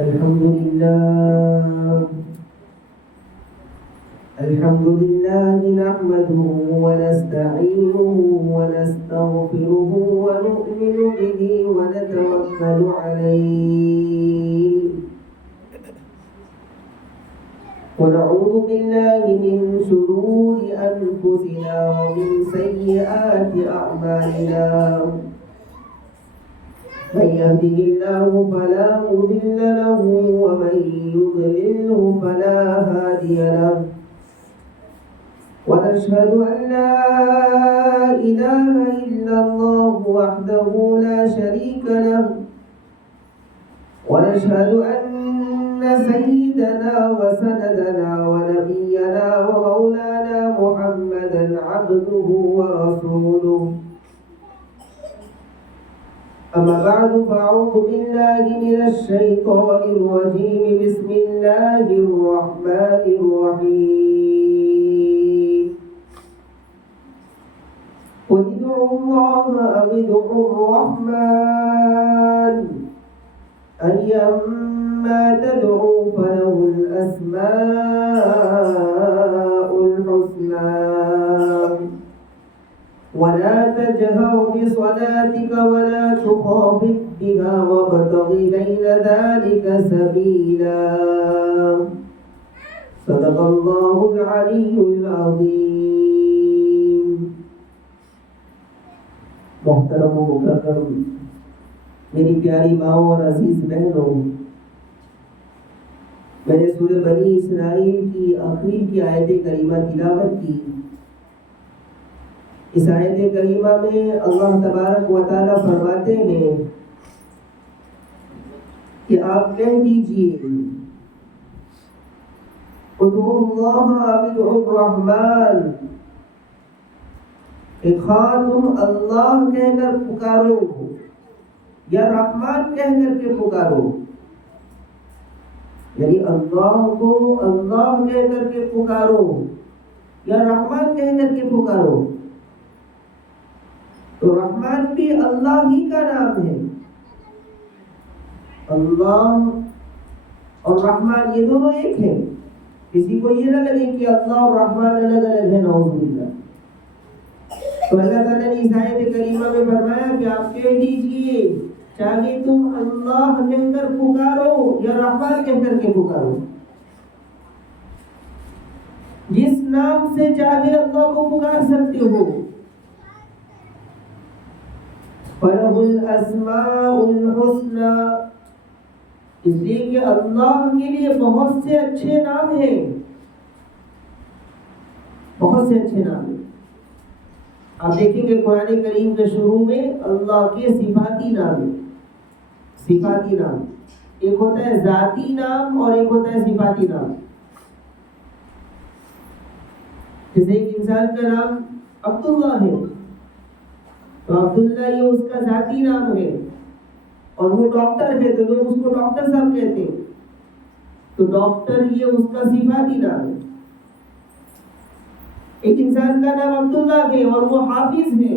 الحمد لله نحمده ونستعينه ونستغفره ونؤمن به ونتوكل عليه ونعوذ بالله من شرور أنفسنا ومن سيئات أعمالنا من يهده الله فلا مضل له ومن يضلله فلا هادي له ونشهد أن لا إله إلا الله وحده لا شريك له ونشهد أن سيدنا وسندنا ونبينا ومولانا محمدا عبده ورسوله أما بعد فأعوذ بالله من الشيطان الرجيم بسم الله الرحمن الرحيم قل ادعوا الله أو ادعوا الرحمن أيما تدعوا فله الأسماء الحسنى ولا تجهر بصلاتك ولا تخافت بها وابتغ بين ذلك سبيلا صدق الله العلي العظيم. محترم و مکرم میری پیاری ماؤں اور عزیز بہنوں، میں نے سورہ بنی اسرائیل کی آخری کی آیت کریمہ تلاوت کی. اس آیت کریمہ میں اللہ تبارک و تعالیٰ فرماتے ہیں کہ آپ کہہ دیجئے ادعوا اللہ او ادعوا الرحمن، کہ خواہ تم اللہ کہہ کر پکارو یا رحمان کہہ کر کے پکارو، یعنی اللہ کو اللہ کہہ کر کے پکارو یا رحمان کہہ کر کے پکارو. تو رحمان بھی اللہ ہی کا نام ہے. اللہ اور رحمان یہ دونوں ایک ہیں. کسی کو یہ نہ لگے کہ اللہ اور رحمان الگ الگ ہے، نعوذ باللہ. تو اللہ تعالیٰ نے اس آیت کریمہ میں فرمایا کہ آپ کہہ دیجئے چاہے تم اللہ کہہ کر پکارو یا رحمان کہہ کر کے پکارو، جس نام سے چاہے اللہ کو پکار سکتے ہو. فَلَهُ الْأَسْمَاءُ الْحُسْنَى، اس لیے کہ اللہ کے لیے بہت سے اچھے نام ہیں، بہت سے اچھے نام ہیں. آپ دیکھیں گے قرآن کریم کے شروع میں اللہ کے صفاتی نام ہیں. صفاتی نام ایک ہوتا ہے ذاتی نام اور ایک ہوتا ہے صفاتی نام. جیسے ایک انسان کا نام عبداللہ ہے تو عبداللہ یہ اس کا ذاتی نام ہے، اور وہ ڈاکٹر ہے تو لوگ اس کو ڈاکٹر صاحب کہتے ہیں، تو ڈاکٹر یہ اس کا صفاتی نام ہے. ایک انسان کا نام عبداللہ ہے اور وہ حافظ ہے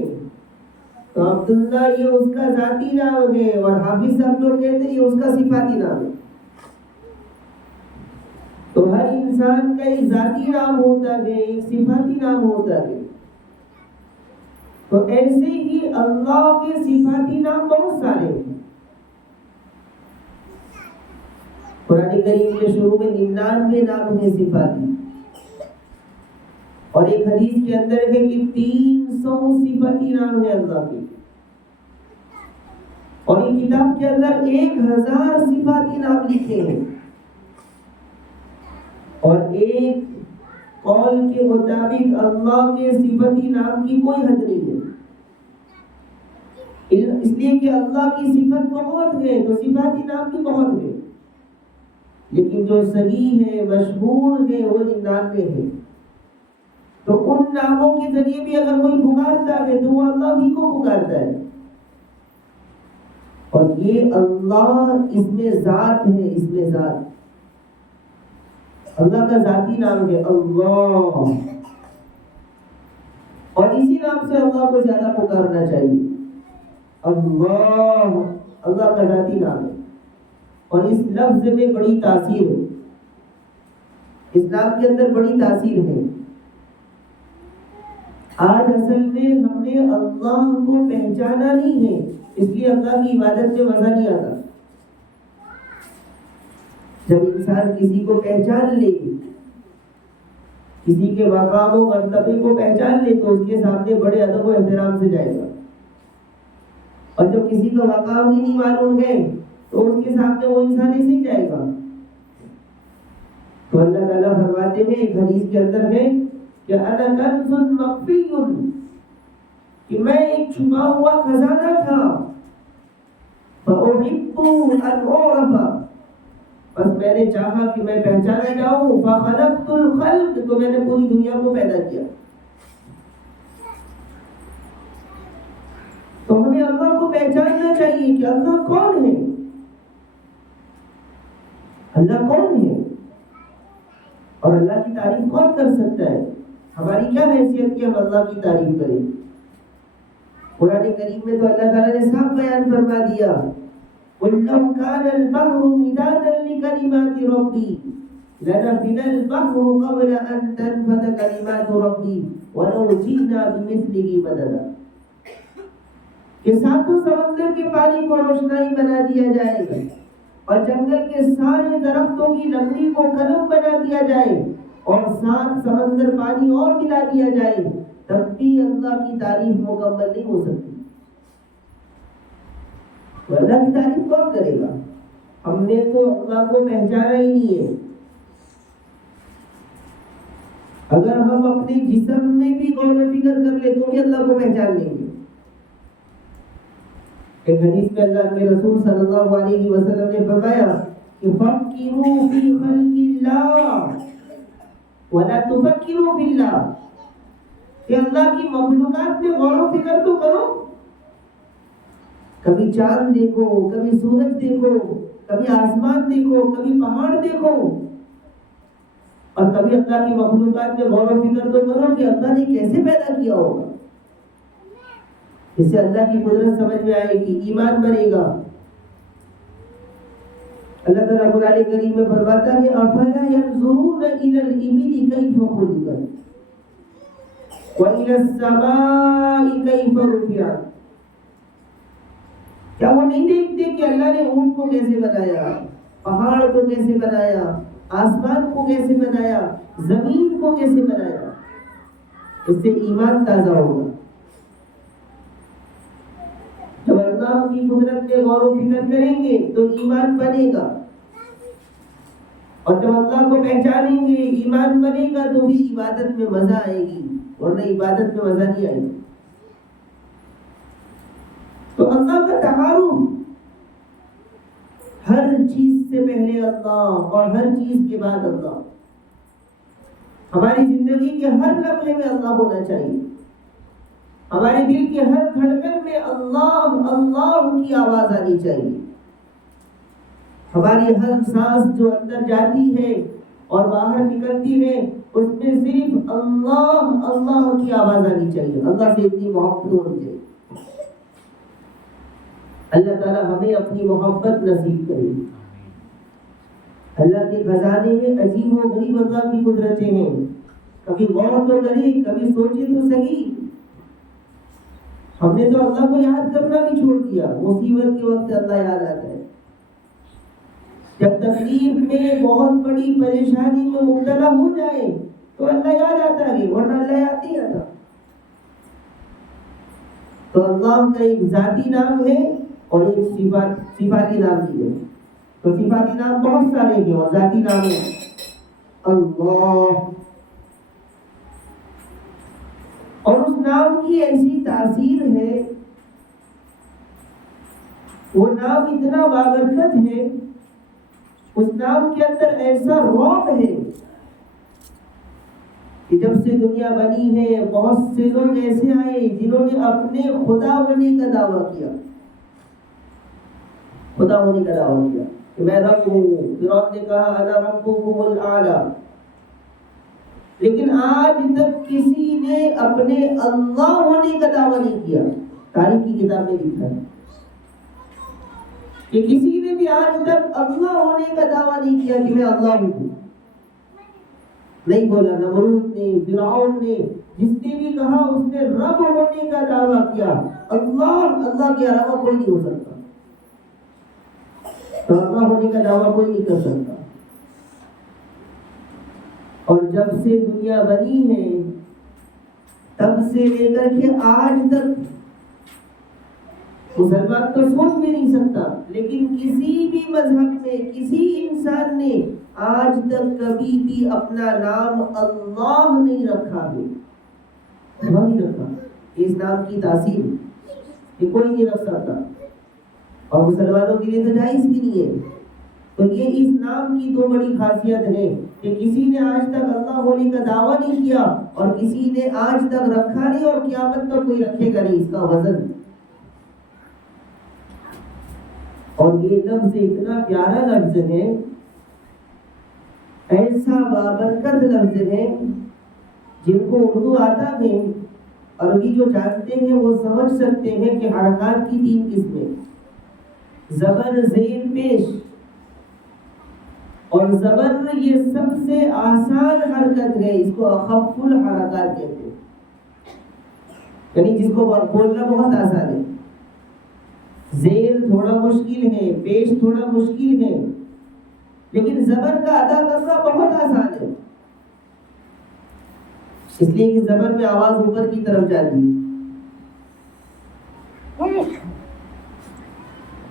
تو عبداللہ یہ اس کا ذاتی نام ہے، اور حافظ صاحب لوگ کہتے ہیں یہ اس کا صفاتی نام ہے. تو ہر انسان کا ایک ذاتی نام ہوتا ہے، ایک صفاتی نام ہوتا ہے. تو ایسے ہی اللہ کے صفاتی نام بہت سارے ہیں. قرآن کریم کے شروع میں 99 نام ہیں صفاتی، اور ایک حدیث کے اندر ہے کہ 300 صفاتی نام ہے اللہ کے، اور ایک کتاب کے اندر 1000 صفاتی نام لکھے ہیں. اور ایک قول کے مطابق اللہ کے صفاتی نام کی کوئی حد نہیں ہے، اس لیے کہ اللہ کی صفت بہت ہے تو صفاتی نام بھی بہت ہے، لیکن جو صحیح ہے مشہور ہے وہ 99 ہے. تو ان ناموں کے ذریعے بھی اگر کوئی پکارتا ہے تو وہ اللہ ہی کو پکارتا ہے. اور یہ اللہ اس میں ذات ہے، اس میں ذات اللہ کا ذاتی نام ہے اللہ، اور اسی نام سے اللہ کو زیادہ پکارنا چاہیے. اللہ اللہ کا ذاتی نام ہے. اور اس لفظ میں بڑی تاثیر ہے، اسلام کے اندر بڑی تاثیر ہے۔ آج اصل میں ہم نے اللہ کو پہچانا نہیں ہے، اس لیے اللہ کی عبادت میں مزہ نہیں آتا۔ جب انسان کسی کو پہچان لے، کسی کے مقام و مرتبے کو پہچان لے، تو اس کے سامنے بڑے ادب و احترام سے جائے گا، اور جب کسی کا مقام ہی نہیں معلوم ہے تو اس کے سامنے وہ انسان ایسے ہی جائے گا۔ تو اللہ تعالیٰ فرماتے ہیں ایک حدیث کے اندر ہے کہ انا کنز مخفی، کہ میں ایک چھپا ہوا خزانہ تھا، فأحب ان اعرف، بس میں نے چاہا کہ میں پہچانا جاؤں، فخلقت الخلق، تو میں نے پوری دنیا کو پیدا کیا۔ تو ہمیں اللہ کو پہچاننا چاہیے کہ اللہ کون ہے، اللہ کون ہے، اور اللہ کی تعریف کون کر سکتا ہے۔ ہماری کیا حیثیت کہ ہم اللہ کی تعریف کریں۔ قرآن کریم میں تو اللہ تعالیٰ نے صاف بیان فرما دیا، قُلْ لَوْ كَانَ الْبَحْرُ مِدَادًا لِكَلِمَاتِ رَبِّي لَنَفِدَ الْبَحْرُ قَبْلَ أَن تَنفَدَ كَلِمَاتُ رَبِّي وَلَوْ جِئْنَا بِمِثْلِهِ مَدَدًا، کہ ساتوں سمندر کے پانی کو روشنائی بنا دیا جائے گا، اور جنگل کے سارے درختوں کی لکڑی کو قلم بنا دیا جائے، اور 7 سمندر پانی اور ملا دیا جائے، تب بھی اللہ کی تعریف مکمل نہیں ہو سکتی۔ تو اللہ کی تعریف کون کرے گا؟ ہم نے تو اللہ کو پہچانا ہی نہیں ہے۔ اگر ہم اپنے جسم میں بھی غور و فکر کر لیں تو بھی اللہ کو پہچان لیں گے۔ ایک حدیث میں اللہ کے رسول صلی اللہ علیہ وسلم نے فرمایا کہ فَفَكِّرُوا فِي خَلْقِ اللَّهِ وَلَا تُفَكِّرُوا فِي اللَّهِ، کہ اللہ کی مخلوقات میں غور و فکر تو کرو، کبھی چاند دیکھو، کبھی سورج دیکھو، کبھی آسمان دیکھو، کبھی پہاڑ دیکھو، اور کبھی اللہ کی مخلوقات میں غور و فکر تو کرو کہ اللہ نے کیسے پیدا کیا ہوگا۔ اس سے اللہ کی قدرت سمجھ میں آئے گی، ایمان بنے گا۔ اللہ تعالیٰ قرآن کریم میں فرماتا ہے افلا ينظرون الى الابل كيف خلقت والى السماء كيف رفعت، کیا وہ نہیں دیکھتے کہ اللہ نے اونٹ کو کیسے بنایا، پہاڑ کو کیسے بنایا، آسمان کو کیسے بنایا، زمین کو کیسے بنایا۔ اس سے ایمان تازہ ہوگا۔ جب اللہ کی قدرت میں غور و فکر کریں گے تو ایمان بنے گا، اور جب اللہ کو پہچانیں گے، ایمان بنے گا، تو بھی عبادت میں مزہ آئے گی، ورنہ عبادت میں مزہ نہیں آئے گا۔ تو اللہ کا تعارف، ہر چیز سے پہلے اللہ اور ہر چیز کے بعد اللہ۔ ہماری زندگی کے ہر لمحے میں اللہ ہونا چاہیے، ہمارے دل کے ہر دھڑکن میں اللہ اللہ کی آواز آنی چاہیے، ہماری ہر سانس جو اندر جاتی ہے اور باہر نکلتی ہے اس میں صرف اللہ اللہ کی آواز آنی چاہیے، اللہ سے اتنی محبت ہونی چاہیے۔ اللہ تعالیٰ ہمیں اپنی محبت نصیب کرے۔ اللہ کے خزانے میں عجیب و غریب اللہ کی قدرتیں ہیں، کبھی غور تو کریں، کبھی سوچے تو صحیح۔ ہم نے تو اللہ کو یاد کرنا بھی چھوڑ دیا، مصیبت کے وقت اللہ یاد آتا ہے، جب تکلیف میں بہت بڑی پریشانی میں مبتلا ہو جائے تو اللہ یاد آتا ہے، ورنہ اللہ یاد نہیں آتا۔ تو اللہ کا ایک ذاتی نام ہے اور ایک صفاتی نام بھی ہے۔ تو صفاتی نام بہت سارے ہیں اور ذاتی نام ہے اللہ، اور اس نام کی ایسی تاثیر ہے، وہ نام اتنا بابرکت ہے، اس نام کے اندر ایسا رعب ہے کہ جب سے دنیا بنی ہے بہت سے لوگ ایسے آئے جنہوں نے اپنے خدا ہونے کا دعویٰ کیا، خدا ہونے کا دعویٰ کیا کہ میں رب ہوں۔ فرعون نے کہا انا ربکم الاعلی، لیکن آج تک کسی نے اپنے اللہ ہونے کا دعویٰ نہیں کیا۔ تاریخ کی کتاب میں لکھا ہے کہ کسی نے بھی آج تک اللہ ہونے کا دعویٰ نہیں کیا کہ میں اللہ ہوں، نہیں بولا۔ نمرود نے، فرعون نے، جس نے بھی کہا اس نے رب ہونے کا دعویٰ کیا۔ اللہ کے علاوہ کوئی نہیں ہو سکتا، تو اللہ ہونے کا دعویٰ کوئی نہیں کر سکتا۔ اور جب سے دنیا بنی ہے تب سے لے کر کے آج تک مسلمان تو سوچ بھی نہیں سکتا، لیکن کسی بھی مذہب میں کسی انسان نے آج تک کبھی بھی اپنا نام اللہ نہیں رکھا ہے، اللہ نہیں رکھا۔ اس نام کی تاثیر یہ کوئی نہیں رکھ سکتا، اور مسلمانوں کے لیے تو جائز بھی نہیں ہے۔ تو یہ اس نام کی تو بڑی خاصیت ہے کہ کسی نے آج تک اللہ ہونے کا دعویٰ نہیں کیا، اور کسی نے آج تک رکھا نہیں، اور قیامت تک کوئی رکھے گا نہیں اس کا وزن۔ اور یہ لفظ اتنا پیارا لفظ ہے، ایسا بابرکت لفظ ہے، جن کو اردو آتا ہے، عربی جو جانتے ہیں وہ سمجھ سکتے ہیں کہ حرکات کی 3 قسمیں، زبر، زیر، پیش۔ اور زبر یہ سب سے آسان حرکت ہے، اس کو اخف الحرکات کہتے ہیں، یعنی جس کو بولنا بہت آسان ہے۔ زیر تھوڑا مشکل ہے، پیش تھوڑا مشکل ہے، لیکن زبر کا ادا کرنا بہت آسان ہے، اس لیے کہ زبر میں آواز اوپر کی طرف جاتی ہے،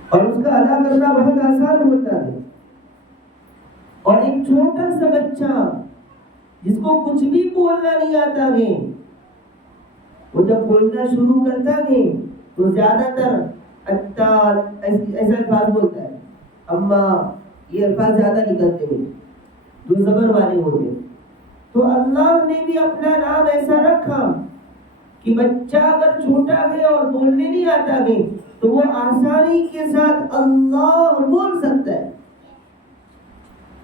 اور اس کا ادا کرنا بہت آسان ہوتا ہے۔ اور ایک چھوٹا سا بچہ جس کو کچھ بھی بولنا نہیں آتا ہے، وہ جب بولنا شروع کرتا ہے تو زیادہ تر ایسا الفاظ بولتا ہے، اما، یہ الفاظ زیادہ نکلتے ہیں جو زبر والے ہوتے ہیں۔ تو اللہ نے بھی اپنا نام ایسا رکھا کہ بچہ اگر چھوٹا ہے اور بولنے نہیں آتا ہے تو وہ آسانی کے ساتھ اللہ بول سکتا ہے،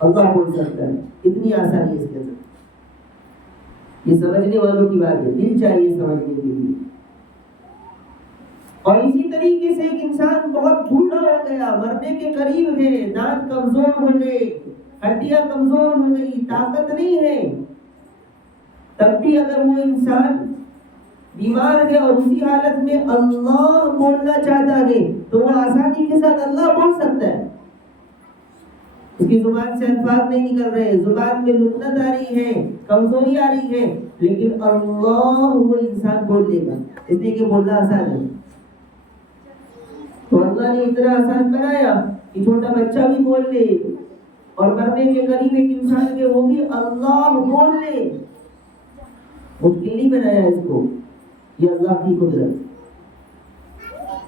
اللہ بول سکتا ہے، اتنی آسانی اس کے اندر۔ یہ سمجھنے والوں کی بات ہے، دل چاہیے سمجھنے کے لیے۔ اور اسی طریقے سے ایک انسان بہت بوڑھا ہو گیا، مرنے کے قریب ہے، دانت کمزور ہو گئے، ہڈیاں کمزور ہو گئی، طاقت نہیں ہے، تب بھی اگر وہ انسان بیمار ہے اور اسی حالت میں اللہ بولنا چاہتا ہے تو وہ آسانی کے ساتھ اللہ بول سکتا ہے۔ اس کی زبان سے الفاظ نہیں نکل رہے، زبان میں لکنت آ رہی ہے، کمزوری آ رہی ہے، لیکن اللہ وہ انسان بول لے گا، اس لیے کہ بولنا آسان ہے۔ تو اللہ نے اتنا آسان بنایا کہ چھوٹا بچہ بھی بول لے، اور مرنے کے قریب ایک انسان کے وہ بھی اللہ بول لے، مشکل نہیں بنایا اس کو، یہ اللہ کی قدرت۔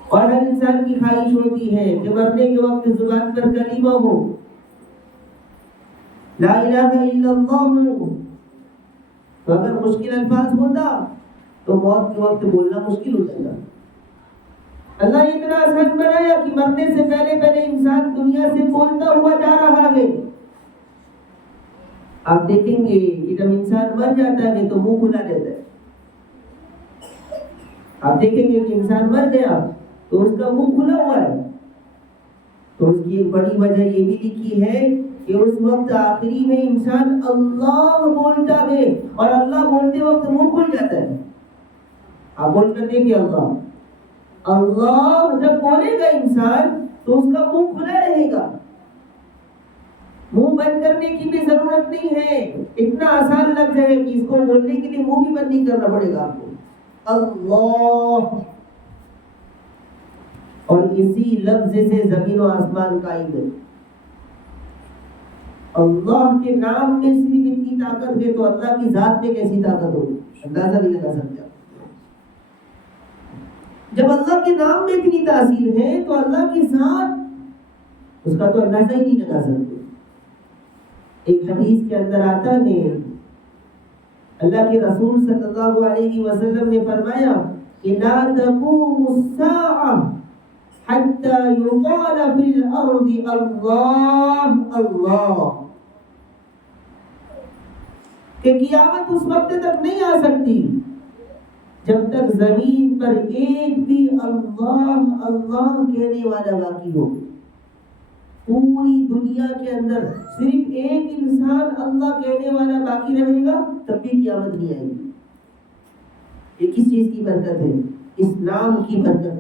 اور ہر انسان کی خواہش ہوتی ہے کہ مرنے کے وقت زبان پر کلمہ ہو، لا الہ الا اللہ ہو۔ تو اگر مشکل الفاظ ہوتا تو موت کے وقت بولنا مشکل ہو جاتا۔ اللہ نے اتنا آسان بنایا کہ مرنے سے پہلے انسان دنیا سے بولتا ہوا جا رہا ہے۔ آپ دیکھیں گے کہ جب انسان مر جاتا ہے تو منہ کھلا رہتا ہے، آپ دیکھیں گے کہ انسان مر گیا تو اس کا منہ کھلا ہوا ہے۔ تو اس کی ایک بڑی وجہ یہ بھی لکھی ہے کہ اس وقت آخری میں انسان اللہ بولتا ہے، اور اللہ بولتے وقت منہ کھل جاتا ہے۔ آپ بول کر دیکھیں، اللہ جب بولے گا انسان تو اس کا منہ کھلا رہے گا، منہ بند کرنے کی بھی ضرورت نہیں ہے، اتنا آسان لفظ ہے کہ اس کو بولنے کے لیے منہ بھی بند نہیں کرنا پڑے گا آپ کو، اللہ۔ اور اسی لفظ سے زمین و آسمان قائم ہے۔ اللہ کے نام میں صرف اتنی طاقت ہے تو اللہ کی ذات میں کیسی طاقت ہوگی، اندازہ نہیں لگا سکتے۔ جب اللہ کے نام میں اتنی تاثیر ہے تو اللہ کی ذات، اس کا تو اندازہ ہی نہیں لگا سکتے۔ ایک حدیث کے اندر آتا ہے، اللہ کے رسول صلی اللہ علیہ وسلم نے فرمایا کہ لا تقوم الساعة حتى يقال في الأرض اللہ اللہ، کہ قیامت اس وقت تک نہیں آ سکتی جب تک زمین پر ایک بھی اللہ اللہ کہنے والا باقی ہو۔ دنیا کے اندر صرف ایک انسان اللہ کہنے والا باقی رہے گا تب بھی قیامت نہیں آئے گی. یہ کس چیز کی برکت ہے؟ اسلام کی برکت.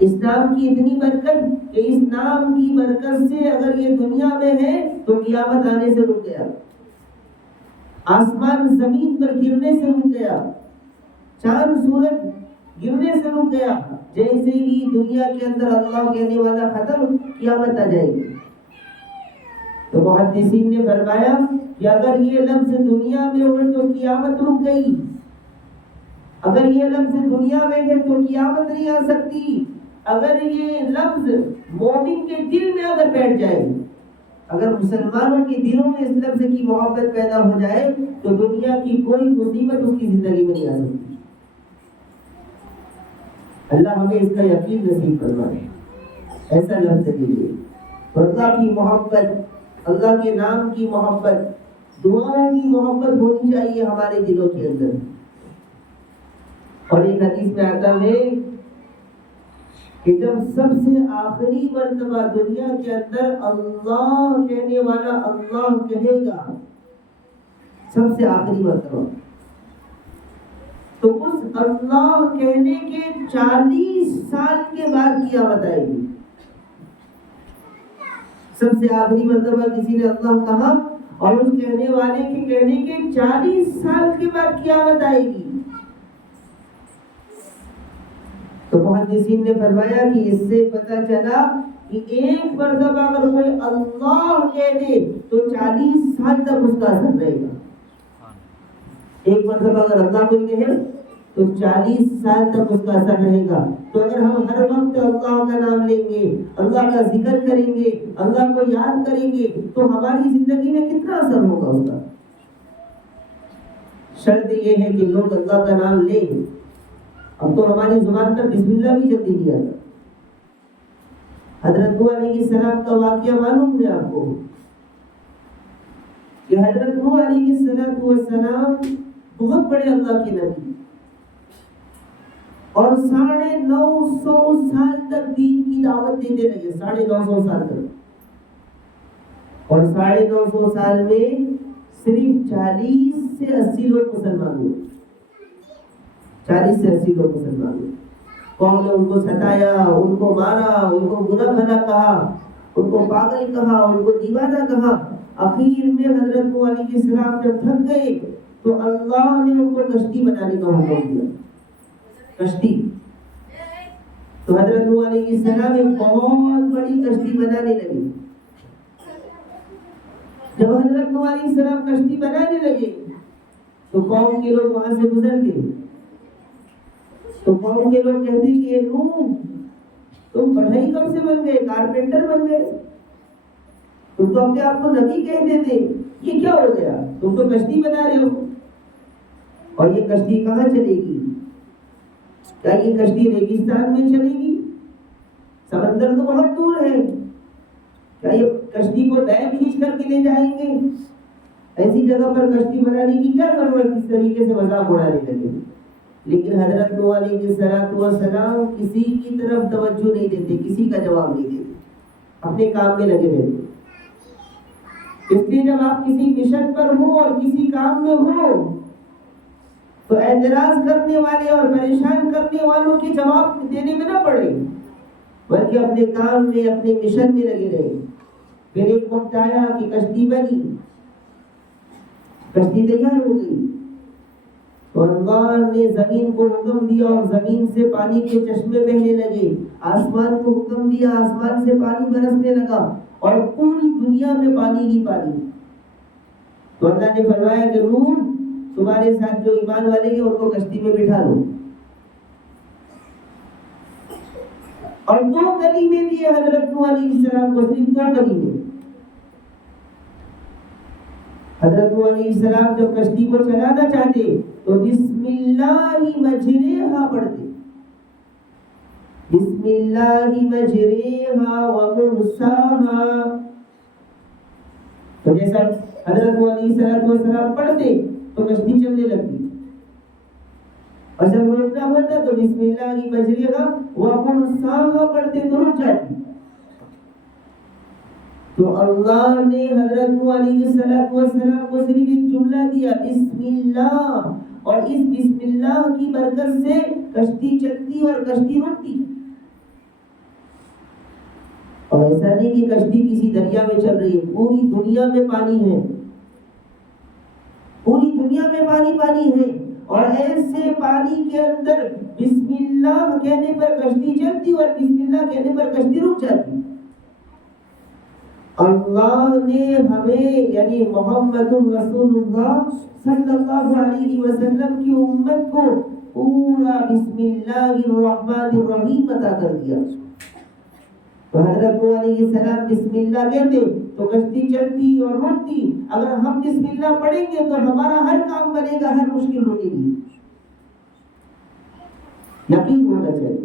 اسلام کی اتنی برکت کہ اس نام کی برکت سے اگر یہ دنیا میں ہے تو قیامت آنے سے رک گیا، آسمان زمین پر گرنے سے رک گیا، چاند سورج گرنے سے رک گیا. جیسے ہی دنیا کے اندر اللہ کہنے والا ختم، قیامت آ جائے گی. تو محدثین نے فرمایا کہ اگر یہ لفظ دنیا میں ہو تو قیامت رک گئی، اگر یہ لفظ دنیا میں ہے تو قیامت نہیں آ سکتی. اگر یہ لفظ مومن کے دل میں اگر بیٹھ جائے، اگر مسلمانوں کے دلوں میں اس لفظ کی محبت پیدا ہو جائے تو دنیا کی کوئی مصیبت اس کی زندگی میں نہیں آ سکتی. اللہ ہمیں اس کا یقین نصیب فرمائے. ایسا لفظ دیجیے. اللہ کی محبت، اللہ کے نام کی محبت، دعاؤں کی محبت ہونی چاہیے ہمارے دلوں کے اندر. اور ایک حدیث میں آتا ہے کہ جب سب سے آخری مرتبہ دنیا کے اندر اللہ کہنے والا اللہ کہے گا، سب سے آخری مرتبہ، تو اس اللہ کہنے کے 40 سال کے بعد قیامت آئے گی. سب سے آخری مرتبہ کسی نے اللہ کہا اور اس کہنے والے کے کہنے کے 40 سال کے بعد قیامت آئے گی. تو محدثین نے فرمایا کہ اس سے پتہ چلا کہ ایک مرتبہ اگر کوئی اللہ کہہ دے تو 40 سال تک اس کا اثر رہے گا. ایک مرتبہ اگر اللہ کوئی کہے تو 40 سال تک اس کا اثر رہے گا. تو اگر ہم ہر وقت اللہ کا نام لیں گے، اللہ کا ذکر کریں گے، اللہ کو یاد کریں گے تو ہماری زندگی میں کتنا اثر ہوگا اس کا. شرط یہ ہے کہ لوگ اللہ کا نام لیں. اب تو ہماری زبان پر بسم اللہ بھی جلدی نہیں آتا. حضرت نوح علیہ السلام کا واقعہ معلوم ہے آپ کو کہ حضرت نوح علیہ السلام بہت بڑے اللہ کے نبی اور 950 سال تک دین کی دعوت دیتے رہے. 950 سال تک. اور 950 سال میں صرف 40 سے 80 لوگ مسلمان ہوئے. 40 سے 80 لوگ مسلمان ہوئے. قوم نے ان کو ستایا، ان کو مارا، ان کو برا بھلا کہا، ان کو پاگل کہا، ان کو دیوانہ کہا. آخر میں حضرت نوح علیہ السلام جب تھک گئے تو اللہ نے ان کو کشتی بنانے کا حکم دیا. کشتی. تو حضرت نوح علیہ السلام ایک بہت بڑی کشتی بنانے لگے. جب حضرت نوح علیہ السلام کشتی بنانے لگے تو قوم کے لوگ وہاں سے گزرتے تو قوم کے لوگ کہتے کہ نوح تم پڑھائی کب سے بن گئے، کارپینٹر بن گئے، تم تو اپنے آپ کو نبی کہتے تھے، یہ کیا ہو گیا؟ تم تو کشتی بنا رہے ہو. اور یہ کشتی کہاں چلے گی؟ کیا یہ کشتی ریگستان میں چلے گی؟ سمندر تو بہت دور ہے. کیا یہ کشتی کو بیل کھینچ کر کے لے جائیں گے؟ ایسی جگہ پر کشتی بنانے کی کیا ضرورت؟ اس طریقے سے مذاق اڑانے لگے. لیکن حضرت نوح علیہ السلام کسی کی طرف توجہ نہیں دیتے، کسی کا جواب نہیں دیتے، اپنے کام میں لگے رہتے. اس لیے جب آپ کسی مشن پر ہو اور کسی کام میں ہو تو اعتراض کرنے والے اور پریشان کرنے والوں کے جواب دینے میں نہ پڑے، بلکہ اپنے کام میں، اپنے مشن میں لگے رہے. پھر ایک وقت آیا کہ کشتی بنی، کشتی تیار ہو گئی اور اللہ نے زمین کو حکم دیا اور زمین سے پانی کے چشمے بہنے لگے. آسمان کو حکم دیا، آسمان سے پانی برسنے لگا اور پوری دنیا میں پانی ہی پانی. تو اللہ نے فرمایا کہ نوح تمہارے ساتھ جو ایمان والے ہیں ان کو کشتی میں بٹھا لو. اور 2 کلمے دیے حضرت نوح علیہ السلام کو، صرف 2 کلمے. حضرت نوح علیہ السلام جب کشتی کو چلانا چاہتے تو بسم اللہ مجریہا پڑھتے، بسم اللہ مجریہا ومرساہا. تو جیسا حضرت نوح علیہ السلام پڑھتے تو کشتی چلنے لگتی، اور جب روکنا ہوتا تو بسم اللہ مجریہا ومرساہا پڑھتے تو رک جاتی. تو اللہ نے حضرت نوح علیہ السلام کو صرف ایک جملہ دیا، بسم اللہ، اور اس بسم اللہ کی برکت سے کشتی چلتی اور کشتی رکتی۔ اور ایسا نہیں کہ کشتی کسی دریا میں چل رہی ہے، پوری دنیا میں پانی ہے، پوری دنیا میں پانی ہے، اور ایسے پانی کے اندر بسم اللہ کہنے پر کشتی چلتی اور بسم اللہ کہنے پر کشتی رک جاتی۔ اللہ نے ہمیں یعنی محمد رسول اللہ صلی اللہ علیہ وسلم کی امت کو پورا بسم اللہ الرحمن الرحیم عطا کر دیا۔ تو حضرت نوح علیہ السلام بسم اللہ کہتے تو کشتی چلتی اور رکتی۔ اگر ہم بسم اللہ پڑھیں گے تو ہمارا ہر کام بنے گا، ہر مشکل رکے گی۔ یقین ہونا چاہیے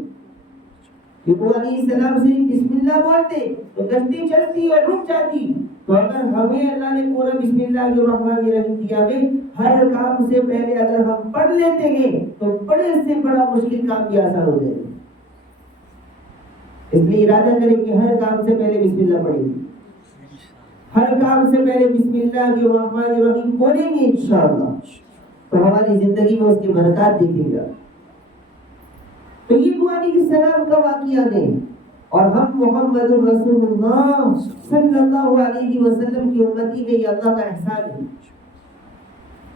کہ نوح علیہ السلام سے بسم اللہ بولتے تو کشتی چلتی اور رک جاتی۔ تو اگر ہمیں اللہ نے پورا بسم اللہ کے الرحمن الرحیم دیا ہے، ہر کام سے پہلے اگر ہم پڑھ لیتے ہیں تو بڑے سے بڑا مشکل کام بھی آسان ہو جائے گا۔ اس لیے ارادہ کریں کہ ہر کام سے پہلے بسم اللہ پڑھیں گے، ہر کام سے پہلے بسم اللہ کے الرحمن الرحیم پڑھیں گے انشاءاللہ، تو ہماری زندگی میں اس کی برکات دیکھے گا۔ تو یہ نوح علیہ السلام کا واقعہ ہے، اور ہم محمد رسول اللہ صلی اللہ علیہ وسلم کی امتی ہے۔ یہ اللہ کا احسان ہے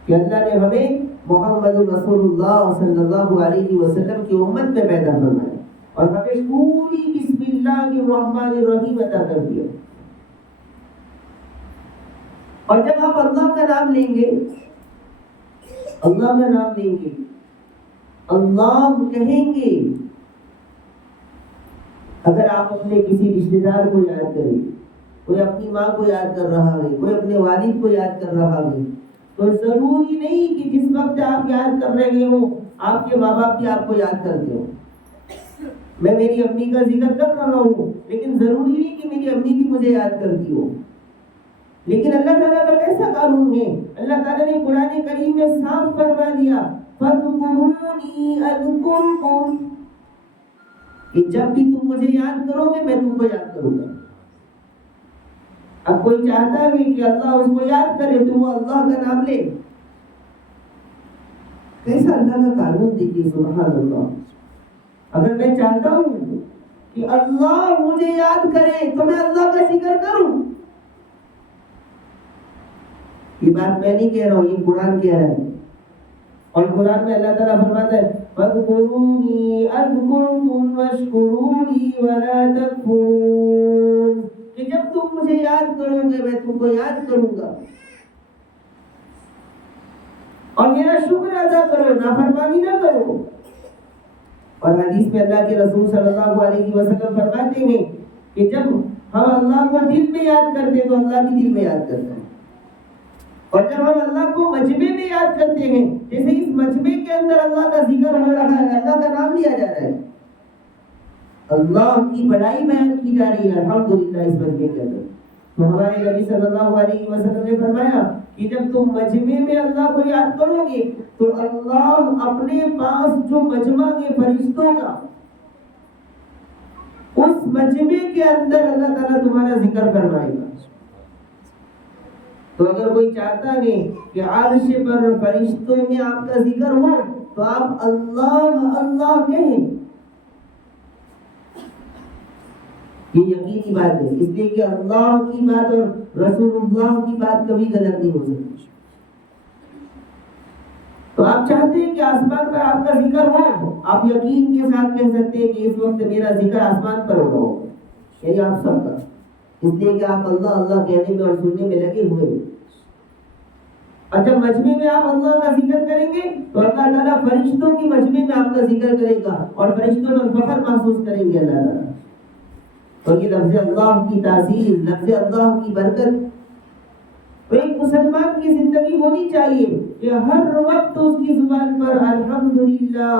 کہ اللہ نے ہمیں محمد رسول اللہ صلی اللہ علیہ وسلم کی امت میں پیدا فرمایا اور ہمیں پوری بسم اللہ الرحمن الرحیم عطا کر دیا۔ اور جب ہم اللہ کا نام لیں گے، اللہ کا نام لیں گے، اللہ کہیں گے، اگر آپ اپنے کسی رشتے دار کو یاد کریں، کوئی اپنی ماں کو یاد کر رہا ہے، کوئی اپنے والد کو یاد کر رہا ہے، تو ضروری نہیں کہ جس وقت آپ یاد کر رہے ہو آپ کے ماں باپ بھی آپ کو یاد کرتے ہو۔ میں میری امی کا ذکر کر رہا ہوں، لیکن ضروری نہیں کہ میری امی بھی مجھے یاد کرتی ہو۔ لیکن اللہ تعالیٰ کا کیسا قانون ہے، اللہ تعالیٰ نے قرآن کریم میں صاف فرما دیا، فَاذْكُرُونِي أَذْكُرْكُمْ، کہ جب بھی تم مجھے یاد کرو گے میں تم کو یاد کروں گا۔ اب کوئی چاہتا ہے کہ اللہ اس کو یاد کرے تو وہ اللہ کا نام لے، کیسا اللہ کا قانون دیکھیے، سبحان اللہ۔ اگر میں چاہتا ہوں کہ اللہ مجھے یاد کرے تو میں اللہ کا ذکر کروں، یہ بات میں نہیں کہہ رہا ہوں، یہ قرآن کہہ رہا ہے۔ اور قرآن میں اللہ تعالیٰ فرماتا ہے فَاذْكُرُونِي أَذْكُرْكُمْ وَاشْكُرُوا لِي وَلَا تَكْفُرُونِ، کہ جب تم مجھے یاد کرو گے میں تم کو یاد کروں گا، اور میرا شکر ادا کرو، نافرمانی نہ کرو۔ اور حدیث میں اللہ کے رسول صلی اللہ علیہ وسلم فرماتے ہیں کہ جب ہم اللہ کو دل میں یاد کرتے تو اللہ بھی دل میں یاد کرتا ہے، اور جب ہم اللہ کو مجمع میں یاد کرتے ہیں، جیسے اس مجمع کے اندر اللہ کا ذکر ہو رہا ہے، اللہ کا نام لیا جا رہا ہے، اللہ کی بڑائی بیان کی جا رہی ہے الحمدللہ اس مجمع کے اندر، تو ہمارے نبی صلی اللہ علیہ وسلم نے فرمایا کہ جب تم مجمع میں اللہ کو یاد کرو گے تو اللہ اپنے پاس جو مجمع کے فرشتوں کا، اس مجمع کے اندر اللہ تعالیٰ تمہارا ذکر فرمائے گا۔ تو اگر کوئی چاہتا ہے کہ عرش پر فرشتوں میں آپ کا ذکر ہو تو آپ اللہ اللہ کہیں، یہ یقینی بات ہے، اس لیے کہ اللہ کی بات اور رسول اللہ کی بات کبھی غلط نہیں ہو سکتی۔ تو آپ چاہتے ہیں کہ آسمان پر آپ کا ذکر ہو، آپ یقین کے ساتھ کہہ سکتے ہیں کہ اس وقت میرا ذکر آسمان پر ہو، یعنی آپ سب کا، اس لیے کہ آپ اللہ اللہ کہنے میں اور سننے میں لگے ہوئے ہیں۔ اور جب مجمع میں آپ اللہ کا ذکر کریں گے تو اللہ تعالیٰ فرشتوں کی مجمع میں آپ کا ذکر کرے گا اور فرشتوں میں فخر محسوس کریں گے اللہ تعالیٰ۔ اور یہ لفظ اللہ کی تاثیر، لفظ اللہ کی برکت، تو ایک مسلمان کی زندگی ہونی چاہیے کہ ہر وقت اس کی زبان پر الحمدللہ،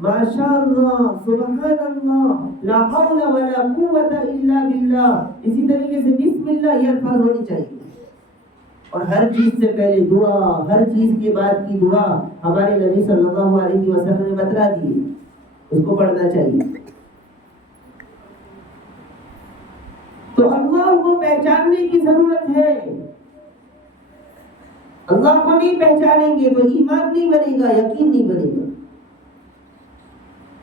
ماشاء اللہ، سبحان اللہ، لا حول ولا قوت الا باللہ، اسی طریقے سے بسم اللہ یہ الفاظ ہونی چاہیے۔ اور ہر چیز سے پہلے دعا، ہر چیز کے بعد کی دعا ہمارے نبی صلی اللہ علیہ وسلم نے بتلا دی، اس کو پڑھنا چاہیے۔ تو اللہ کو پہچان پہچاننے کی ضرورت ہے. اللہ کو نہیں پہچانیں گے تو ایمان نہیں بنے گا, یقین نہیں بنے گا.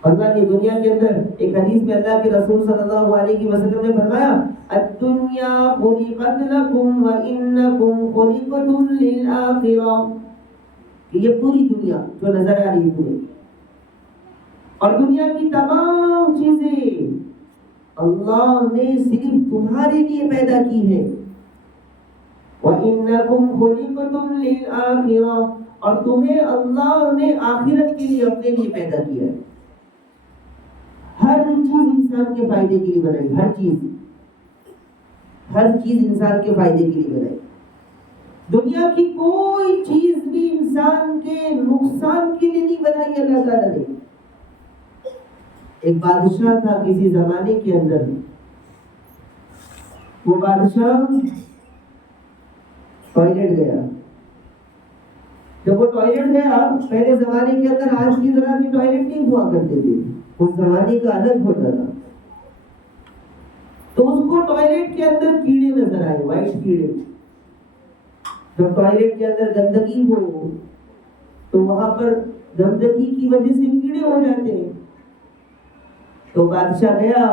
اللہ نے دنیا کے اندر ایک حدیث میں اللہ کے رسول صلی اللہ علیہ وسلم نے فرمایا الدنیا خلقت لکم وانکم خلقتم للآخرہ, کہ یہ پوری دنیا جو نظر آ رہی ہے پوری, اور دنیا کی تمام چیزیں اللہ نے صرف تمہارے لیے پیدا کی ہے. وَإِنَّكُمْ خُلِقْتُمْ لِلْآخِرَةِ, اور تمہیں اللہ نے آخرت کے لیے اپنے لیے پیدا کیا ہے. ہر چیز انسان کے فائدے کے لیے بنائی, ہر چیز انسان کے فائدے کے لیے بنائی. دنیا کی کوئی چیز بھی انسان کے نقصان کے لیے نہیں بنائی اللہ تعالیٰ نے. ایک بادشاہ تھا کسی زمانے کے اندر, وہ بادشاہ ٹوائلٹ گیا. جب وہ ٹوائلٹ گیا, پہلے زمانے کے اندر آج کی طرح کی ٹوائلٹ نہیں ہوا کرتے تھے, اس زمانے کا الگ ہوتا تھا. تو اس کو ٹوائلٹ کے اندر کیڑے نظر آئے, وائٹ کیڑے. جب ٹوائلٹ کے اندر گندگی ہو تو وہاں پر گندگی کی وجہ سے کیڑے ہو جاتے ہیں. تو بادشاہ گیا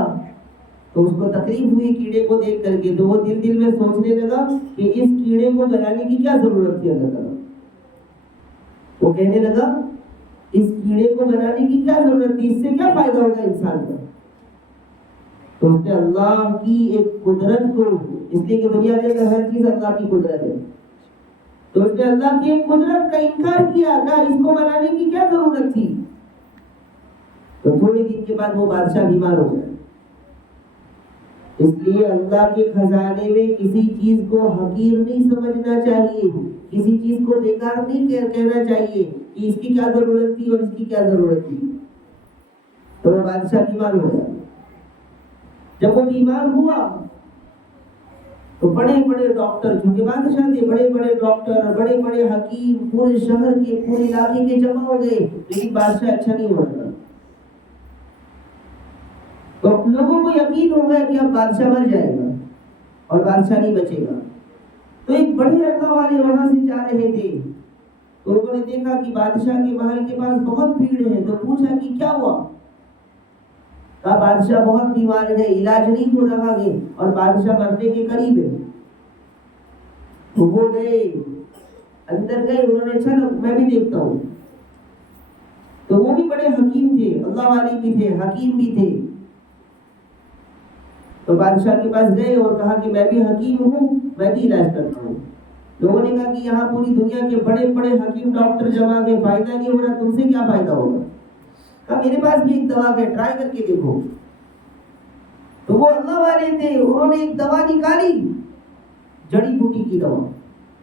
تو اس کو تکلیف ہوئی کیڑے کو دیکھ کر کے, تو وہ دل میں سوچنے لگا کہ اس کیڑے کو بنانے کی کیا ضرورت تھی اللہ تعالیٰ. وہ کہنے لگا اس کیڑے کو بنانے کی کیا ضرورت تھی, اس سے کیا فائدہ ہوگا انسان کا. تو اس نے اللہ کی ایک قدرت کو, اس لیے کہ دنیا کے اندر ہر چیز اللہ کی قدرت ہے, تو اس نے اللہ کی ایک قدرت کا انکار کیا, کہا اس کو بنانے کی کیا ضرورت تھی. تو تھوڑے دن کے بعد وہ بادشاہ بیمار ہو گیا. اس لیے اللہ کے خزانے میں کسی چیز کو حقیر نہیں سمجھنا چاہیے, کسی چیز کو بیکار نہیں کہنا چاہیے کہ اس کی کیا ضرورت تھی اور اس کی کیا ضرورت تھی. تو وہ بادشاہ بیمار ہو گیا. جب وہ بیمار ہوا تو بڑے بڑے ڈاکٹر, چونکہ بادشاہ تھے, بڑے بڑے ڈاکٹر, بڑے بڑے حکیم پورے شہر کے, پورے علاقے کے جمع ہو گئے, لیکن بادشاہ اچھا نہیں ہو رہا. تو لوگوں کو یقین ہو گیا کہ اب بادشاہ مر جائے گا اور بادشاہ نہیں بچے گا. تو ایک بڑے اللہ والے وہاں سے جا رہے تھے, تو انہوں نے دیکھا کہ بادشاہ کے محل کے پاس بہت بھیڑ ہے. تو پوچھا کہ کیا ہوا. کہا بادشاہ بہت بیمار ہے, علاج نہیں ہو رہا ہے اور بادشاہ مرنے کے قریب ہے. تو وہ گئے, اندر گئے, انہوں نے چلو میں بھی دیکھتا ہوں. تو وہ بھی بڑے حکیم تھے, اللہ والے بھی تھے, حکیم بھی تھے. تو بادشاہ کے پاس گئے اور کہا کہ میں بھی حکیم ہوں, میں بھی علاج کرتا ہوں. لوگوں نے کہا کہ یہاں پوری دنیا کے بڑے بڑے حکیم ڈاکٹر جمع کے, فائدہ نہیں ہو رہا, تم سے کیا فائدہ ہوگا. کہا میرے پاس بھی ایک دوا ہے, ٹرائی کر کے دیکھو. تو وہ اللہ والے تھے, انہوں نے ایک دوا نکالی, جڑی بوٹی کی دوا,